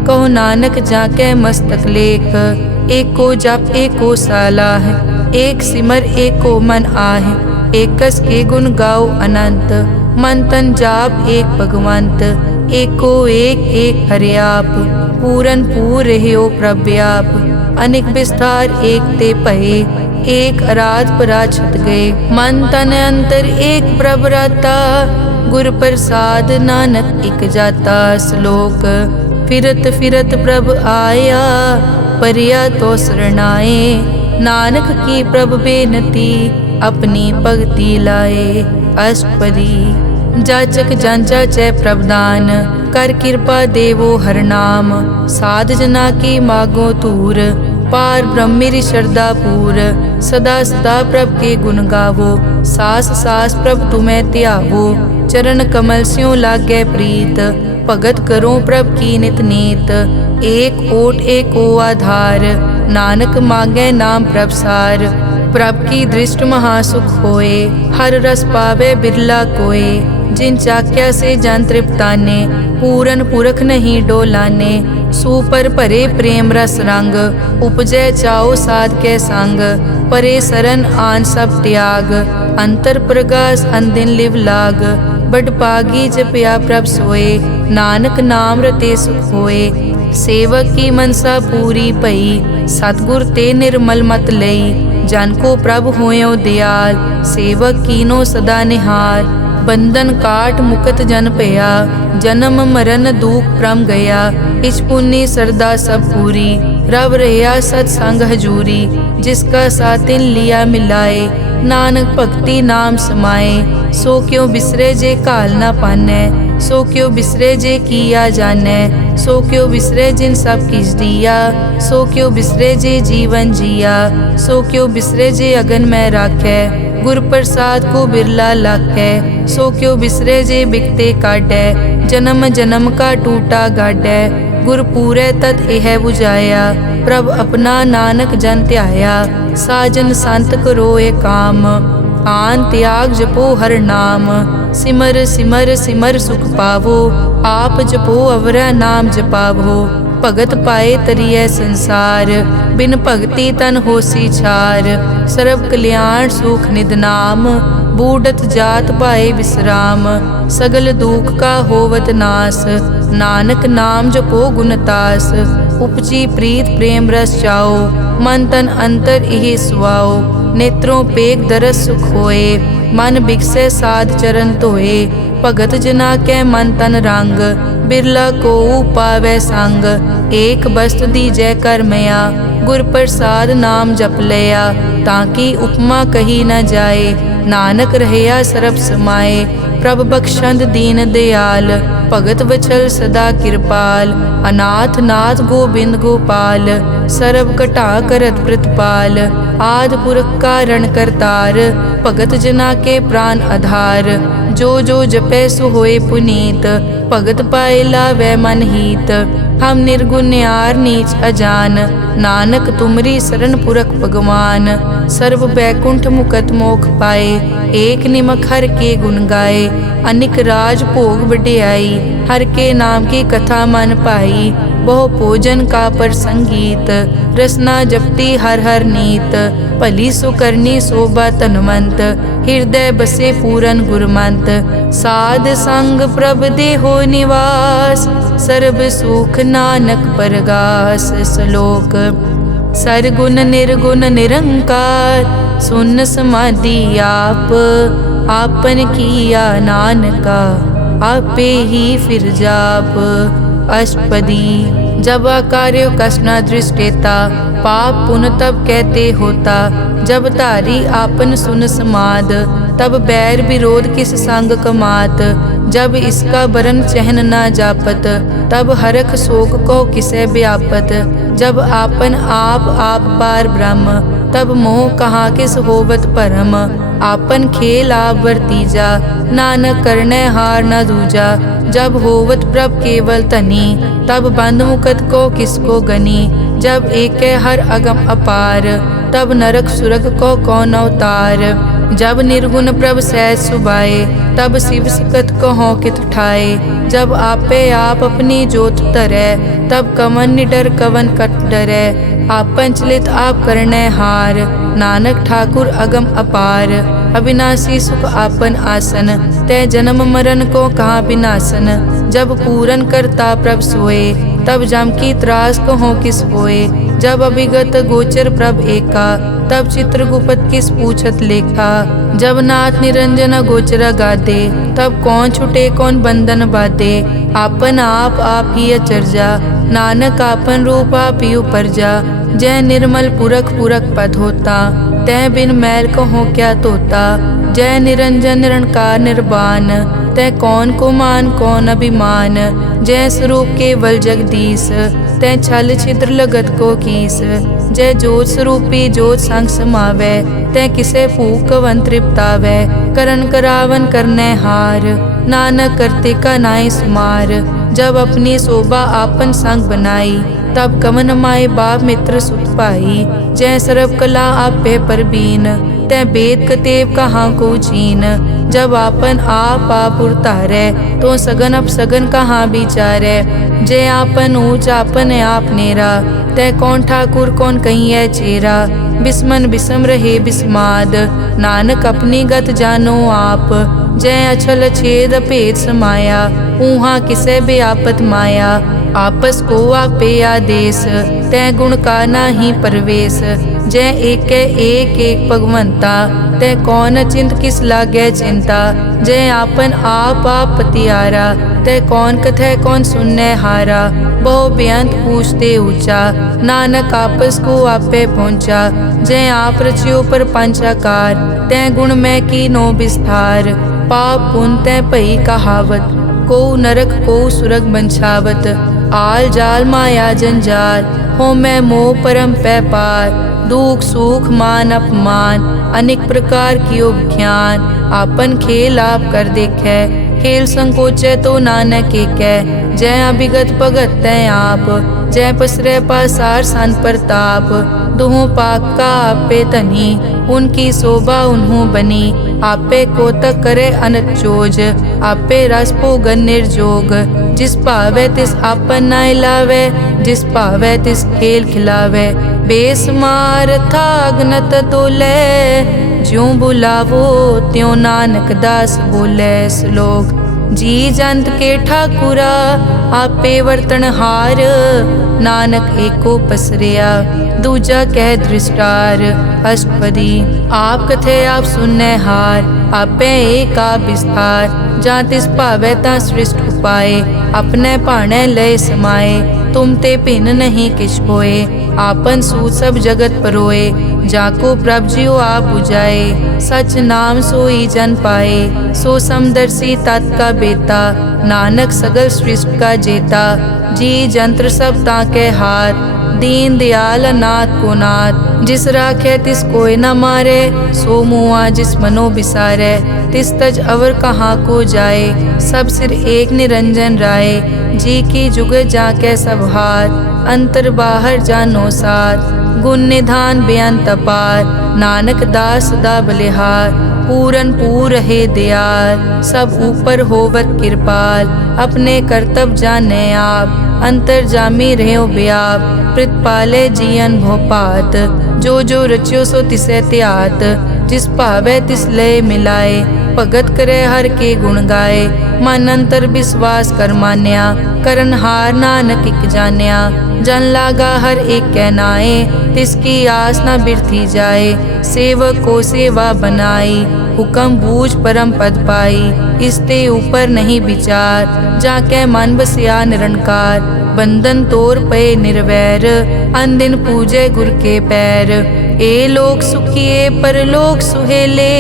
कहो नानक जाके मस्तक लेख। एको जप एको सालाह एक सिमर एको मन आह। एकस के गुण गाओ अनंत मन तन जाप एक भगवंत। एको एक हरियाप पूरन पूर रहियो प्रव्याप। अनेक विस्तार एक ते पहे एक अराध पराछत गए। मन तन अंतर एक प्रभ राता गुर प्रसाद नानक इक जाता। श्लोक फिरत फिरत प्रभ आया परिया तो शरणाए। नानक की प्रभ बेनती अपनी भगति लाए। अष्टपदी जाचक जांचा चै प्रभदान कर कृपा देवो हर नाम। साध जना की मागो तूर पार ब्रह्म मेरी श्रद्धा पूर। सदा सदा प्रभ के गुण गावो सास सास प्रभ तुम्हें त्यावो। चरण कमल स्यों लागे प्रीत भगत करो प्रभ की नित नीत। एक ओट एको आधार नानक मांगे नाम प्रभ सार। प्रभ की दृष्ट महासुख होए हर रस पावे बिरला कोय। जिन चाक्या से जन तृप्ताने पूरन पुरख नहीं डोलाने। सुपर भरे प्रेम रस रंग उपजै चाओ साध के संग। परे सरन आन सब त्याग अंतर प्रगास अंदिन लिव लाग। बड़ पागी जपया प्रभ सोए नानक नाम रते सुख होए। सेवक की मनसा पूरी पई सतगुर ते निर्मल मत लई। जन को प्रभ होयो दयाल सेवक कीनो सदा निहाल। बंधन काट मुकत जन पया जन्म मरण दुख प्रम गया। इस पुण्य सरदा सब पूरी रव रहा सत्संग हजूरी। जिसका सातिन लिया मिलाए नानक भक्ति नाम समाए। सो क्यों बिसरे जे काल ना पाने सो क्यों बिसरे जे किया जाने। सो क्यों बिसरे जिन सब किस दिया सो क्यों बिसरे जे जीवन जिया। सो क्यों बिसरे जे अगन में राखे गुर प्रसाद को बिरला लाखे। सो क्यों बिसरे जे बिकते काटे जन्म जन्म का टूटा गाडे। गुर पूरे तत् यह बुझाया प्रभ अपना नानक जन त्याया। साजन संत करो ए काम आन त्याग जपो हर नाम। सिमर सिमर सिमर सुख पावो आप जपो अवरा नाम जपावो। भगत पाए तरिए संसार बिन भगति तन होसी छार। सर्व कल्याण सुख निद नाम बूढ़त जात पाए विश्राम। सगल दुख का होवत नास नानक नाम जपो गुणतास। उपजी प्रीत प्रेम रस चाओ मन तन अंतर इहि सुआओ। नेत्रों पेग दरस सुख होए मन बिकसे साध चरण धोए। भगत जना के मन तन रंग बिरला को पावे संग। एक बस्त दीजै कर मया गुर प्रसाद नाम जप लिया। ताकि उपमा कही न जाए नानक रहया सरब समाए। प्रभ बख्शंद दीन दयाल भगत वचल सदा कृपाल। अनाथ नाथ गोबिंद गोपाल सरब कटा करत प्रतिपाल। आद पुरख कारण करतार भगत जना के प्राण आधार। जो जो जपै सो होए पुनीत भगत पाए लावै मन हीत। हम निर्गुण न्यार नीच अजान नानक तुमरी शरण पुरख भगवान। सर्व बैकुंठ मुकत मोख पाए एक निमक हर के गुण गाए। अनिक राज भोग बढ़ियाई हर के नाम की कथा मन पाई। बहु भोजन का पर संगीत रसना जपती हर हर नीत। भली सुकरनी शोभा तनवंत हृदय बसे पूरन गुरमंत। साध संग प्रभ देहो निवास सर्ब सुख नानक परगास। श्लोक सरगुण निर्गुण निरंकार सुन समाधि आप। आपन किया नानका आपे ही फिर जाप। अष्टपदी जब कार्य कष्ट न दृष्टेता पाप पुण्य तब कहते होता। जब तारी आपन सुन समाद तब बैर विरोध किस संग कमात। जब इसका बरन चहन न जापत तब हरख शोक को किसे व्यापत। जब आपन आप पार ब्रह्म तब मोह कहाँ किस होवत परम। आपन खेल आप वर्तीजा नानक करने हार न दूजा। जब होवत प्रभ केवल तनी तब बंद मुकत को किसको गनी। जब एक हर अगम अपार तब नरक सुरग को कौन अवतार। जब निर्गुण प्रभ सहज सुबाए तब शिव सिकत कहो कित ठाए। जब आपे आप अपनी जोत तरे तब कवन निडर कवन कट डरे। आपन चलित आप करने हार नानक ठाकुर अगम अपार। अविनाशी सुख आपन आसन तय जन्म मरण को कहाँ विनाशन। जब पूरन करता प्रभ सोए तब जम की त्रास कहो किस होए। जब अभिगत गोचर प्रभ एका, तब चित्रगुप्त किस पूछत लेखा। जब नाथ निरंजन गोचर गादे, तब कौन छुटे कौन बंधन बाधे। आपन आप ही अचरजा, नानक आपन रूप आप ही उपरजा। जय निर्मल पुरख पुरख पद होता, तै बिन मैल कहो क्या तोता। जय निरंजन निरंकार निर्वाण, तै कौन को मान कौन अभिमान। जय स्वरूप केवल जगदीश, तै छल छिद्र लगत को कीस। जय जोत स्वरूपी जोत संग समावै, तै किसे भूख कवन तृप्तावै। करन करावन करने हार, नानक करते का नाई सुमार। जब अपनी शोभा आपन संग बनाई, तब कवन माए बाप मित्र सुत पाई। जय सर्व कला आपे परबीन, तै वेद कतेव कहाँ को चीन। जब आपन आप उतारै, तो सगन अपसगन कहाँ विचारै। जय आपन ऊंच आपन आप नेरा, तै कौन ठाकुर कौन कहिए चेरा। बिस्मन बिसम रहे बिस्माद, नानक अपनी गत जानो आप। जय अछल छेद भेद समाया, ऊहा किसे व्यापत माया। आपस को आपे आदेश, तै गुण का नाही परवेश। जय एक भगवंता, तै कौन चिंत किस लागे चिंता। जय आपन आप पतियारा, तै कौन कथै कौन सुनने हारा। बहु बेअंत पूछते ऊंचा, नानक आपस को आपे पहुँचा। जय आप रचियो पर पंचाकार, तै गुण में कीनो विस्तार। पाप पुण्य तै पई कहावत, को नरक को सुरग बंछावत। आल जाल माया जंजाल, हो मैं मोह परम पै पार। दुख सुख मान अपमान, अनेक प्रकार कियो ज्ञान। आपन खेल आप कर देखे, खेल संकोचे तो नानक एकै। जय अभिगत भगत तै आप, जय पसरे पासार सन प्रताप। दुहों पाक का आपे तनी, उनकी शोभा उन्हों बनी। आपे कोतक करे अनत चोज, आपे रस भोगन निर्जोग। जिस पावे तिस आपन नाय लावे, जिस पावे तिस खेल खिलावे। बेसमार था अगनत तोले, ज्यों बुलावो त्यों नानक दास बोले। श्लोक। जी जंत के ठाकुरा, आपे वर्तन हार। नानक एको पसरिया, दूजा कह दृष्टार। अष्टपदी। आप कथे आप सुनने हार, आपे एक आप विस्तार। जा तिस भावे ता सृष्ट उपाय, अपने भाणे लय समाए। तुम ते भिन्न नहीं किछ होए, आपन सूत सब जगत परोए। जाको प्रभ जियो आप बुझाए, सच नाम सोई जन पाए। सो समदर्शी तत् का बेता, नानक सगल सृष्टि का जेता। जी जंत्र सब ताके हाथ, दीन दयाल अनाथ को नाथ। जिस राखे तिस कोई न मारे, सो मुआ जिस मनो बिसारे। तिस तज अवर कहाँ को जाए, सब सिर एक निरंजन राय। जी की जुग जाके सब हाथ, अंतर बाहर जानो साथ। गुण निधान बेअंत अपार, नानक दास सदा बलिहार। पूरन पूर है दयाल, सब ऊपर होवत कृपाल। अपने करतब जाने आप, अंतर जामी रहो व्याप। प्रतिपाले जियन भोपात, जो रचियो सो तिसे त्यात। जिस भावे तिस लय मिलाए, भगत करे हर के गुण गाए। मन अंतर विश्वास कर मान्या, करन हार नानक इक जान्या। जन लागा हर एक कै नाए, तिसकी आस न बिरथी जाए। सेवक को सेवा बनाई, हुक्म बूझ परम पद पाई। इसते ऊपर नहीं विचार, जाके मन बसिया निरंकार। बंधन तोर पे निर्वैर, अन दिन पूजे गुर के पैर। ए लोक सुखिए परलोक सुहेले,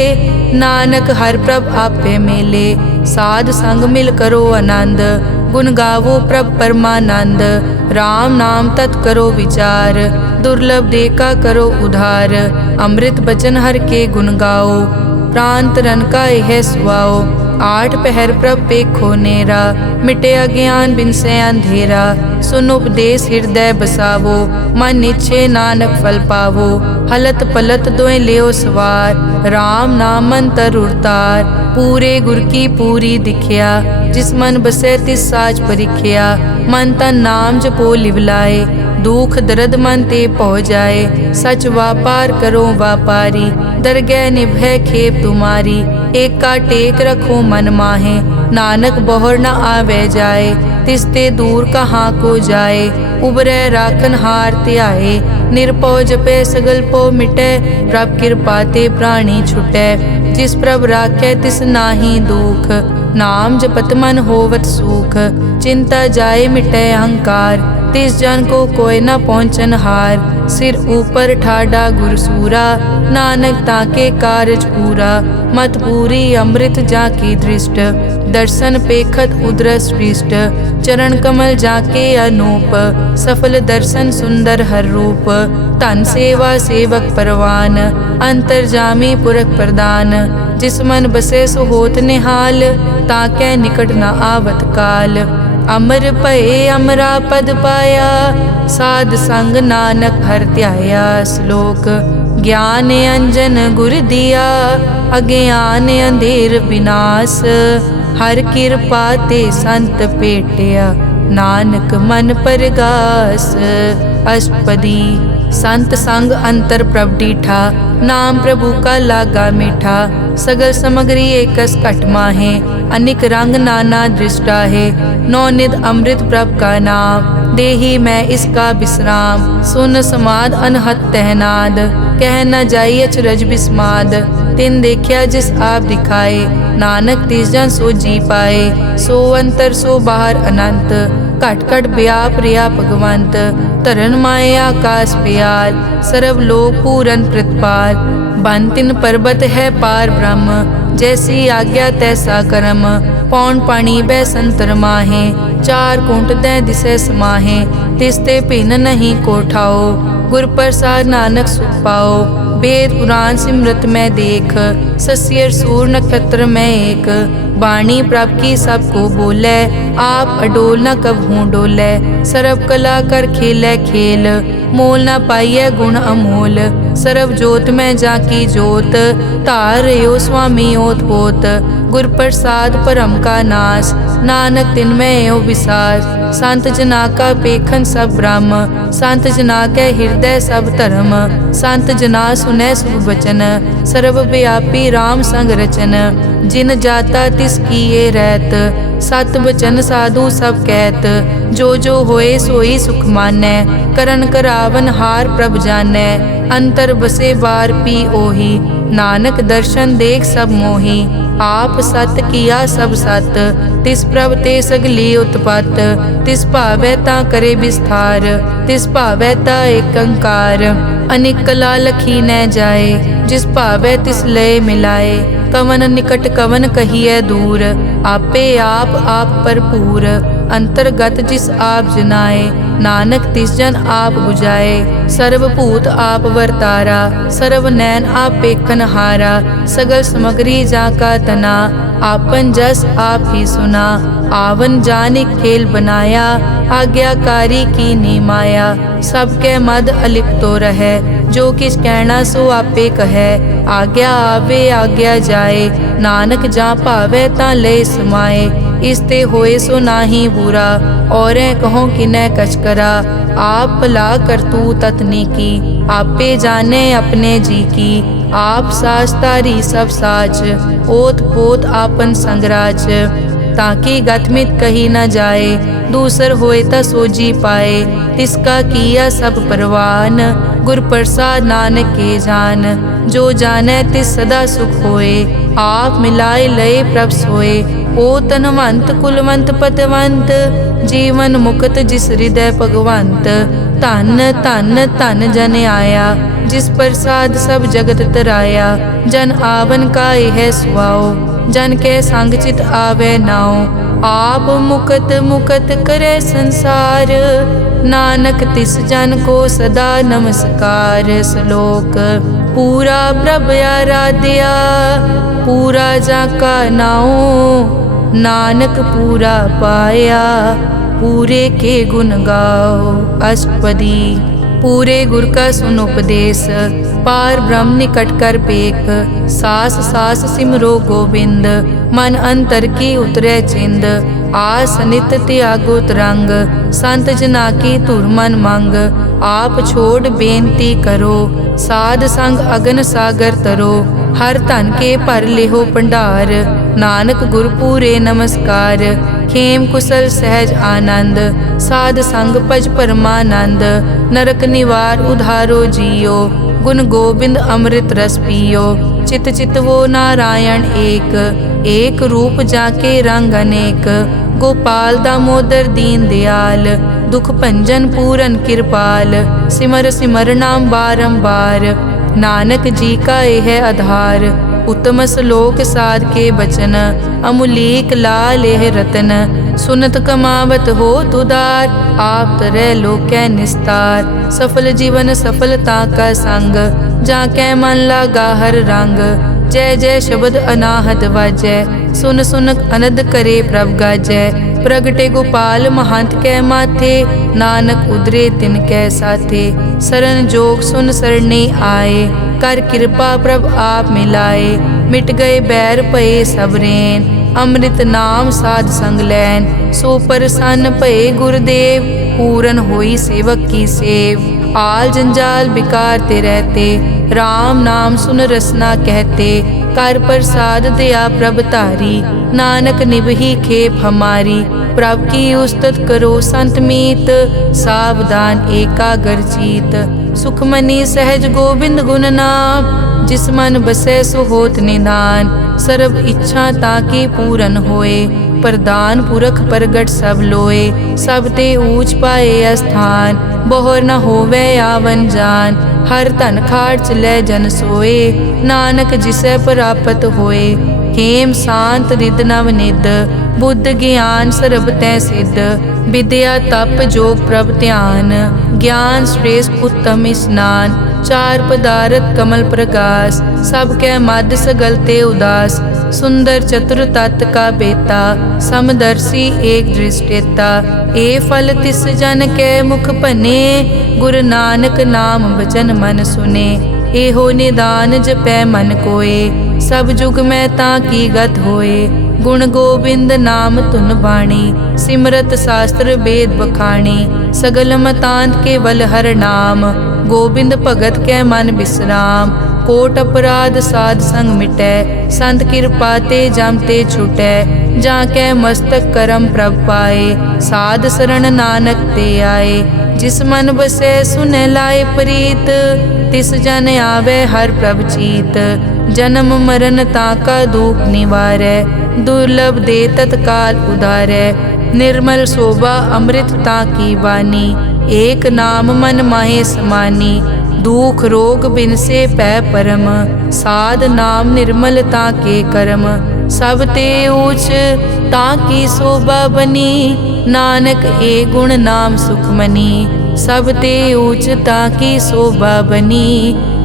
नानक हर प्रभ आपे मेले। साध संग मिल करो आनंद, गुण गावो प्रभ परमानंद। राम नाम तत् करो विचार, दुर्लभ देखा करो उधार। अमृत बचन हर के गुण गाओ, प्राण तरन का यह सुआओ। आठ पहर प्रभ पेखो नेरा, मिटे अज्ञान बिन से अंधेरा। सुन उपदेश हृदय बसावो, मन इच्छे नानक फल पावो। हलत पलत दोए लियो सवार, राम नाम मंतर उड़तार। पूरे गुर की पूरी दिखिया, जिस मन बसे तिस साच परिख्या। मन तन नाम जपो लिवलाए, दुख दर्द मन ते पौ जाए। सच व्यापार करो व्यापारी, दरगह निभै खेप तुम्हारी। एक का टेक रखो मन माहे, नानक बहुर न आवे जाए, तिसते दूर कहाँ को जाए। उबरै राखन हार ध्याए, निरपौ जपै सगल पो मिटै। प्रभ कृपा ते प्राणी छुटै, जिस प्रभ राखै तिस नाहि दुख। नाम जपत मन होवत सुख, चिंता जाए मिटै अहंकार। तिस जन को कोई न पहुँचन हार, सिर ऊपर ठाडा गुरसूरा। नानक ताके कारज पूरा, मत पूरी अमृत जाकी दृष्ट। दर्शन पेखत उदरस पृष्ठ, चरण कमल जाके अनूप। सफल दर्शन सुंदर हर रूप, धन सेवा सेवक परवान। अंतर्जामी पुरख प्रदान, जिस मन बसे सो होत निहाल। ताकै निकट न आवत काल, अमर भये अमरा पद पाया। साध संग नानक हर ध्याया। श्लोक ज्ञान अंजन गुर दिया, अज्ञान अंधेर विनाश। हर कृपा ते संत पेटिया, नानक मन परगास। अष्टपदी संत संग अंतर प्रभ डीठा, नाम प्रभु का लागा मीठा। सगल समग्री एकस घट माहे, अनिक रंग नाना दृष्टा है। नौ निध अमृत प्रभ का नाम, देही मैं इसका विश्राम। सुन समाद अनहत तहनाद, कह न जाई अचरज बिस्माद। तिन देखिया जिस आप दिखाए, नानक तिस जन सो जी पाए। सो अंतर सो बाहर अनंत, घट घट व्याप रिया भगवंत। धरन माए आकाश प्याल, सर्व लोक पूरन प्रतिपाल। बन तिन पर्वत है पार ब्रह्म, जैसी आज्ञा तैसा कर्म। पौन पानी बै संतर माहे, चार कुंट दै दिसै समाहे। तिसते भिन्न नहीं कोठाओ, गुर प्रसाद नानक सुख पाओ। वेद पुराण सिमरत में देख, सस्यर सूर नक्षत्र में एक। वाणी प्रभ की सबको बोले, आप अडोल न कबहूँ डोले। सर्व कला कर खेलै खेल, मोल न पाइयै गुण अमोल। सर्व जोत में जाकी जोत, धार रहो स्वामी ओत पोत। गुर प्रसाद परम का नाश, नानक तिन में यो विसास। संत जना का पेखन सब ब्रह्म, संत जना के हृदय सब धर्म। संत जना सुनै शुभ वचन, सर्व व्यापी राम संग रचन। जिन जाता तिस किए रहत, सत वचन साधु सब कहत। जो जो होए सोई सुख मानै, करन करावन हार प्रभ जानै। अंतर बसे बार पी ओही, नानक दर्शन देख सब मोही। आप सत किया सब सत, तिस प्रभ ते सगली उत्पत। तिस भावै ता करे विस्तार, तिस भावै ता एक अंकार। अनेक कला लखी न जाए, जिस भावै तिस लय मिलाए। कवन निकट कवन कहिए दूर, आपे आप भरपूर। अंतर्गत जिस आप जनाए, नानक तिस जन आप बुझाए। सर्व भूत आप वर्तारा, सर्व नैन आप पेखन हारा। सगल समग्री जाका तना, आपन जस आप ही सुना। आवन जान खेल बनाया, आज्ञाकारी की नी माया। सबके मद अलिप्तो रहे, जो किस कहना सो आपे कहे। आज्ञा आवे आज्ञा जाए, नानक जा भावे ता ले समाए। इसते होए सो नाही बुरा, औरें कहो किनै कछ करा। आप भला करतू ततनी की, आपे जाने अपने जी की। आप सास तारी सब साच, ओत पोत आपन संगराज। ताकि गतमित कही न जाए, दूसर होए ता सोजी पाए। तिसका किया सब परवान, गुर प्रसाद नानक के जान। जो जाने तिस सदा सुख होए, आप मिलाए लय प्रभ सोए। ओ तनवंत कुलवंत पतवंत, जीवन मुक्त जिस हृदय भगवंत। धन धन धन जन आया, जिस प्रसाद सब जगत तराया। जन आवन का यह सुआओ, जन के संग चित आवे नाओ। आप मुकत मुकत करे संसार, नानक तिस जन को सदा नमस्कार। श्लोक पूरा प्रभ आराध्या, पूरा जाका नाओ। नानक पूरा पाया, पूरे के गुण गाओ। अष्टपदी पूरे गुर का सुन उपदेश, पार ब्रह्म निकट कर पेख। सास सास सिमरो गोविंद, मन अंतर की उतरे चिंद। आस नित त्यागो तरंग, संत जना की धुर मन मंग। आप छोड़ बेनती करो, साध संग अगन सागर तरो। हर धन के भर लेहो भंडार, नानक गुर पूरे नमस्कार। खेम कुशल सहज आनंद, साध संग भज परमानंद। नरक निवार उधारो जियो, गुण गोबिंद अमृत रस पियो। चित चित वो नारायण एक, एक रूप जाके रंग अनेक। गोपाल दामोदर दीन दयाल, दुख भंजन पूरन कृपाल। सिमर सिमर नाम बारंबार, नानक जी का यह आधार। उत्तम श्लोक साध के बचन, अमुलीक लाल यह रतन। सुनत कमावत हो तुदार, आप तरह लोकै निस्तार। सफल जीवन सफलता का संग, जाकै मन लागा हर रंग। जय जय शब्द अनाहत वाजै, सुन सुन अनद करे प्रभ गाजै। प्रगटे गोपाल महंत कै माथे, नानक उदरे तिन कै साथे। सरन जोग सुन सरने आए, कर कृपा प्रभ आप मिलाए। मिट गए बैर भये सब रैन, अमृत नाम साध संग लैन। सो प्रसन्न भये गुरुदेव, पूरन होई सेवक की सेव। आल जंजाल बिकार ते रहते, राम नाम सुन रसना कहते। कर प्रसाद दया प्रभ तारी, नानक निभही खेप हमारी। प्रभ की उस्तत करो संत मीत, सावधान एकाग्र चीत। सुखमनी सहज गोबिंद गुण नाम, जिस मन बसै सो होत निधान। सर्व इच्छा ताकी पूरन होए, प्रदान पुरख प्रगट सब लोए। सब ते ऊंच पाए स्थान, बहुर न होवे आवन जान। हर धन खाट चलै जन सोए, नानक जिसै प्राप्त होए। हेम शांत रिद नव निद, बुद्ध ज्ञान सर्ब तै सिद्ध। विद्या तप जोग प्रभ ध्यान, ज्ञान श्रेष्ठ उत्तम स्नान। चार पदारथ कमल प्रकाश, सब कै मद सगल ते उदास। सुंदर चतुर तत् का बेता, समदर्शी एक दृष्टेता। ए फल तिस जन कै मुख बने, गुरु नानक नाम बचन मन सुने। एहो निदान जपै मन कोय, सब जुग में ताकी गत होए। गुण गोबिंद नाम धुन बाणी, सिमरत शास्त्र वेद बखाणी। सगल मतांत केवल हर नाम, गोबिंद भगत कै मन विश्राम। कोट अपराध साध संग मिटै, संत कृपा ते जम ते छुटै। जाकै मस्तक करम प्रभ पाए, साध शरण नानक ते आए। जिस मन बसै सुनै लाए प्रीत, तिस जन आवे हर प्रभ चीत। जन्म मरण ताका दुख निवारै, दुर्लभ दे तत्काल उधारै। निर्मल शोभा अमृत ताकी वानी, एक नाम मन माहे समानी। दुख रोग बिन से पै परम, साध नाम निर्मलता के कर्म। सब ते ऊच ताकी शोभा बनी, नानक ए गुण नाम सुखमनी। सब ते ऊच ताकी शोभा बनी,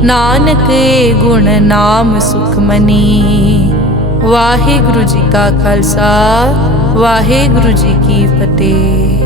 नानक ए गुण नाम सुखमनी। वाहिगुरु जी का खालसा, वाहिगुरु जी की फतेह।